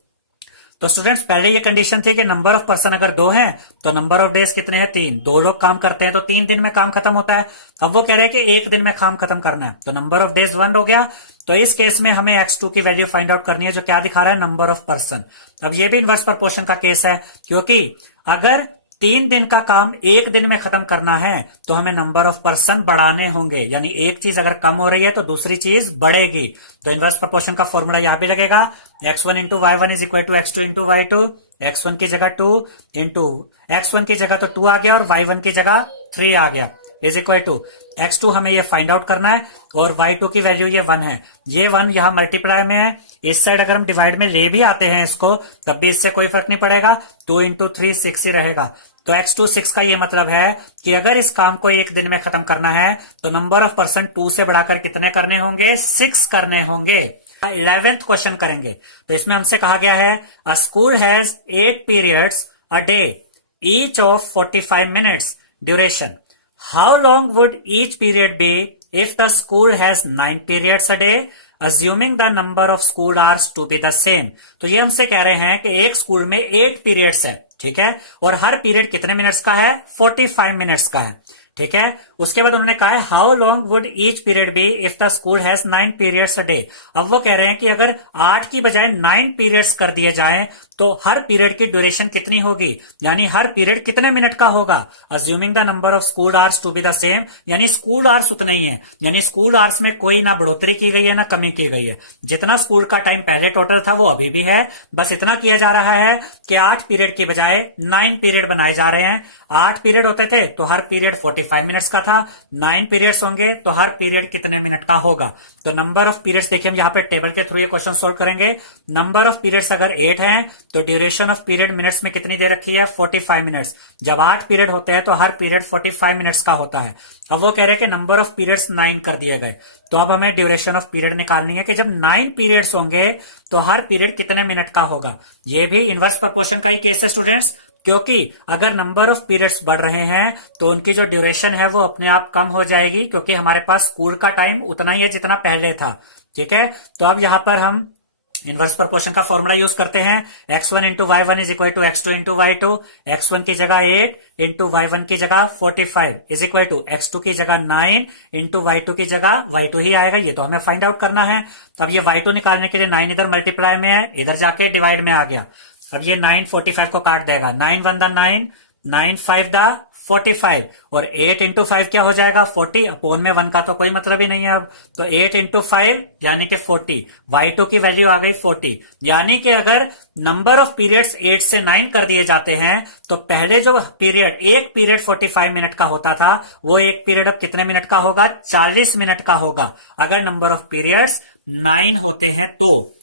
स्टूडेंट्स पहले ये कंडीशन थी कि नंबर ऑफ पर्सन अगर 2 हैं तो नंबर ऑफ डेज कितने हैं 3, 2 लोग काम करते हैं तो 3 दिन में काम खत्म होता है। अब वो कह रहे हैं कि एक दिन में काम खत्म करना है, तो नंबर ऑफ डेज 1 हो गया। तो इस केस में हमें x2 की वैल्यू फाइंड आउट करनी है जो क्या दिखा रहा है नंबर ऑफ पर्सन। अब ये भी इनवर्स प्रोपोर्शन का केस है, क्योंकि अगर 3 दिन का काम एक दिन में खत्म करना है तो हमें नंबर ऑफ पर्सन बढ़ाने होंगे, यानी एक चीज अगर कम हो रही है तो दूसरी चीज बढ़ेगी। तो इनवर्स प्रोपोर्शन का फॉर्मूला यहां भी लगेगा, x1 into y1 is equal to x2 into y2। x1 की जगह 2 इंटू x1 की जगह तो 2 आ गया और y1 की जगह 3 आ गया इज इक्वल टू x2 हमें ये फाइंड आउट करना है और y2 की वैल्यू ये 1 है। ये 1 यहाँ मल्टीप्लाई में है, इस साइड अगर हम डिवाइड में ले भी आते हैं इसको तब भी इससे कोई फर्क नहीं पड़ेगा, 2 इंटू 3 6 ही रहेगा। तो x2 6 का ये मतलब है कि अगर इस काम को एक दिन में खत्म करना है तो नंबर ऑफ पर्सन 2 से बढ़ाकर कितने करने होंगे, 6 करने होंगे। 11th क्वेश्चन करेंगे। तो इसमें हमसे कहा गया है a school has 8 periods a day each of 45 minutes duration. How long would each period be if the school has 9 periods a day assuming the number of school hours to be the same। तो ये हमसे कह रहे हैं कि एक स्कूल में 8 पीरियड्स है, ठीक है, और हर पीरियड कितने मिनट्स का है, 45 मिनट्स का है, ठीक है। उसके बाद उन्होंने कहा है how long would each period be if the school has 9 periods a day. अब वो कह रहे हैं कि अगर 8 की बजाय 9 पीरियड्स कर दिए जाएं तो हर पीरियड की ड्यूरेशन कितनी होगी, यानी हर पीरियड कितने मिनट का होगा। Assuming the number of school hours to be the same, यानी स्कूल आवर्स उतना ही है, यानी स्कूल आवर्स में कोई ना बढ़ोतरी की गई है ना कमी की गई है। जितना स्कूल का टाइम पहले टोटल था वो अभी भी है, बस इतना किया जा रहा है कि 8 पीरियड की बजाय 9 पीरियड बनाए जा रहे हैं। 8 पीरियड होते थे तो हर पीरियड 45 मिनट्स का था, 9 पीरियड्स होंगे तो हर पीरियड कितने मिनट का होगा। तो नंबर ऑफ पीरियड्स देखिए हम यहाँ पे टेबल के थ्रू ये क्वेश्चन सोल्व करेंगे। नंबर ऑफ पीरियड्स अगर 8 हैं तो ड्यूरेशन ऑफ पीरियड मिनट्स में कितनी दे रखी है, 45 मिनट्स। जब 8 पीरियड होते हैं तो हर पीरियड 45 मिनट्स का होता है। अब वो कह रहे हैं कि नंबर ऑफ पीरियड्स 9 कर दिए गए, तो अब हमें ड्यूरेशन ऑफ पीरियड निकालनी है कि जब 9 पीरियड्स होंगे तो हर पीरियड कितने मिनट का होगा। ये भी इनवर्स प्रोपोर्शन का ही केस है स्टूडेंट्स, क्योंकि अगर नंबर ऑफ पीरियड्स बढ़ रहे हैं तो उनकी जो ड्यूरेशन है वो अपने आप कम हो जाएगी, क्योंकि हमारे पास स्कूल का टाइम उतना ही है जितना पहले था, ठीक है। तो अब यहां पर हम इनवर्स प्रोपोर्शन का फॉर्मूला यूज करते हैं, x1 into Y one is equal to x2 into Y two. x1 की जगह 8 इंटू y1 की जगह 45 इज इक्वल टू x2 की जगह 9 इंटू y2 की जगह y2 ही आएगा। ये तो हमें फाइंड आउट करना है। तो अब ये y2 निकालने के लिए 9 इधर मल्टीप्लाई में है, इधर जाके डिवाइड में आ गया। अब ये 9 45 को काट देगा, 9 1 द 9, 9 5 द 45 और 8 इंटू 5 क्या हो जाएगा, 40। अपोन में 1 का तो कोई मतलब ही नहीं है अब, तो 8 इंटू 5 यानी कि 40। y2 की वैल्यू आ गई 40, यानी कि अगर नंबर ऑफ पीरियड्स 8 से 9 कर दिए जाते हैं तो पहले जो पीरियड एक पीरियड 45 मिनट का होता था वो एक पीरियड अब कितने मिनट का होगा, 40 मिनट का होगा, अगर नंबर ऑफ पीरियड्स 9 होते हैं तो।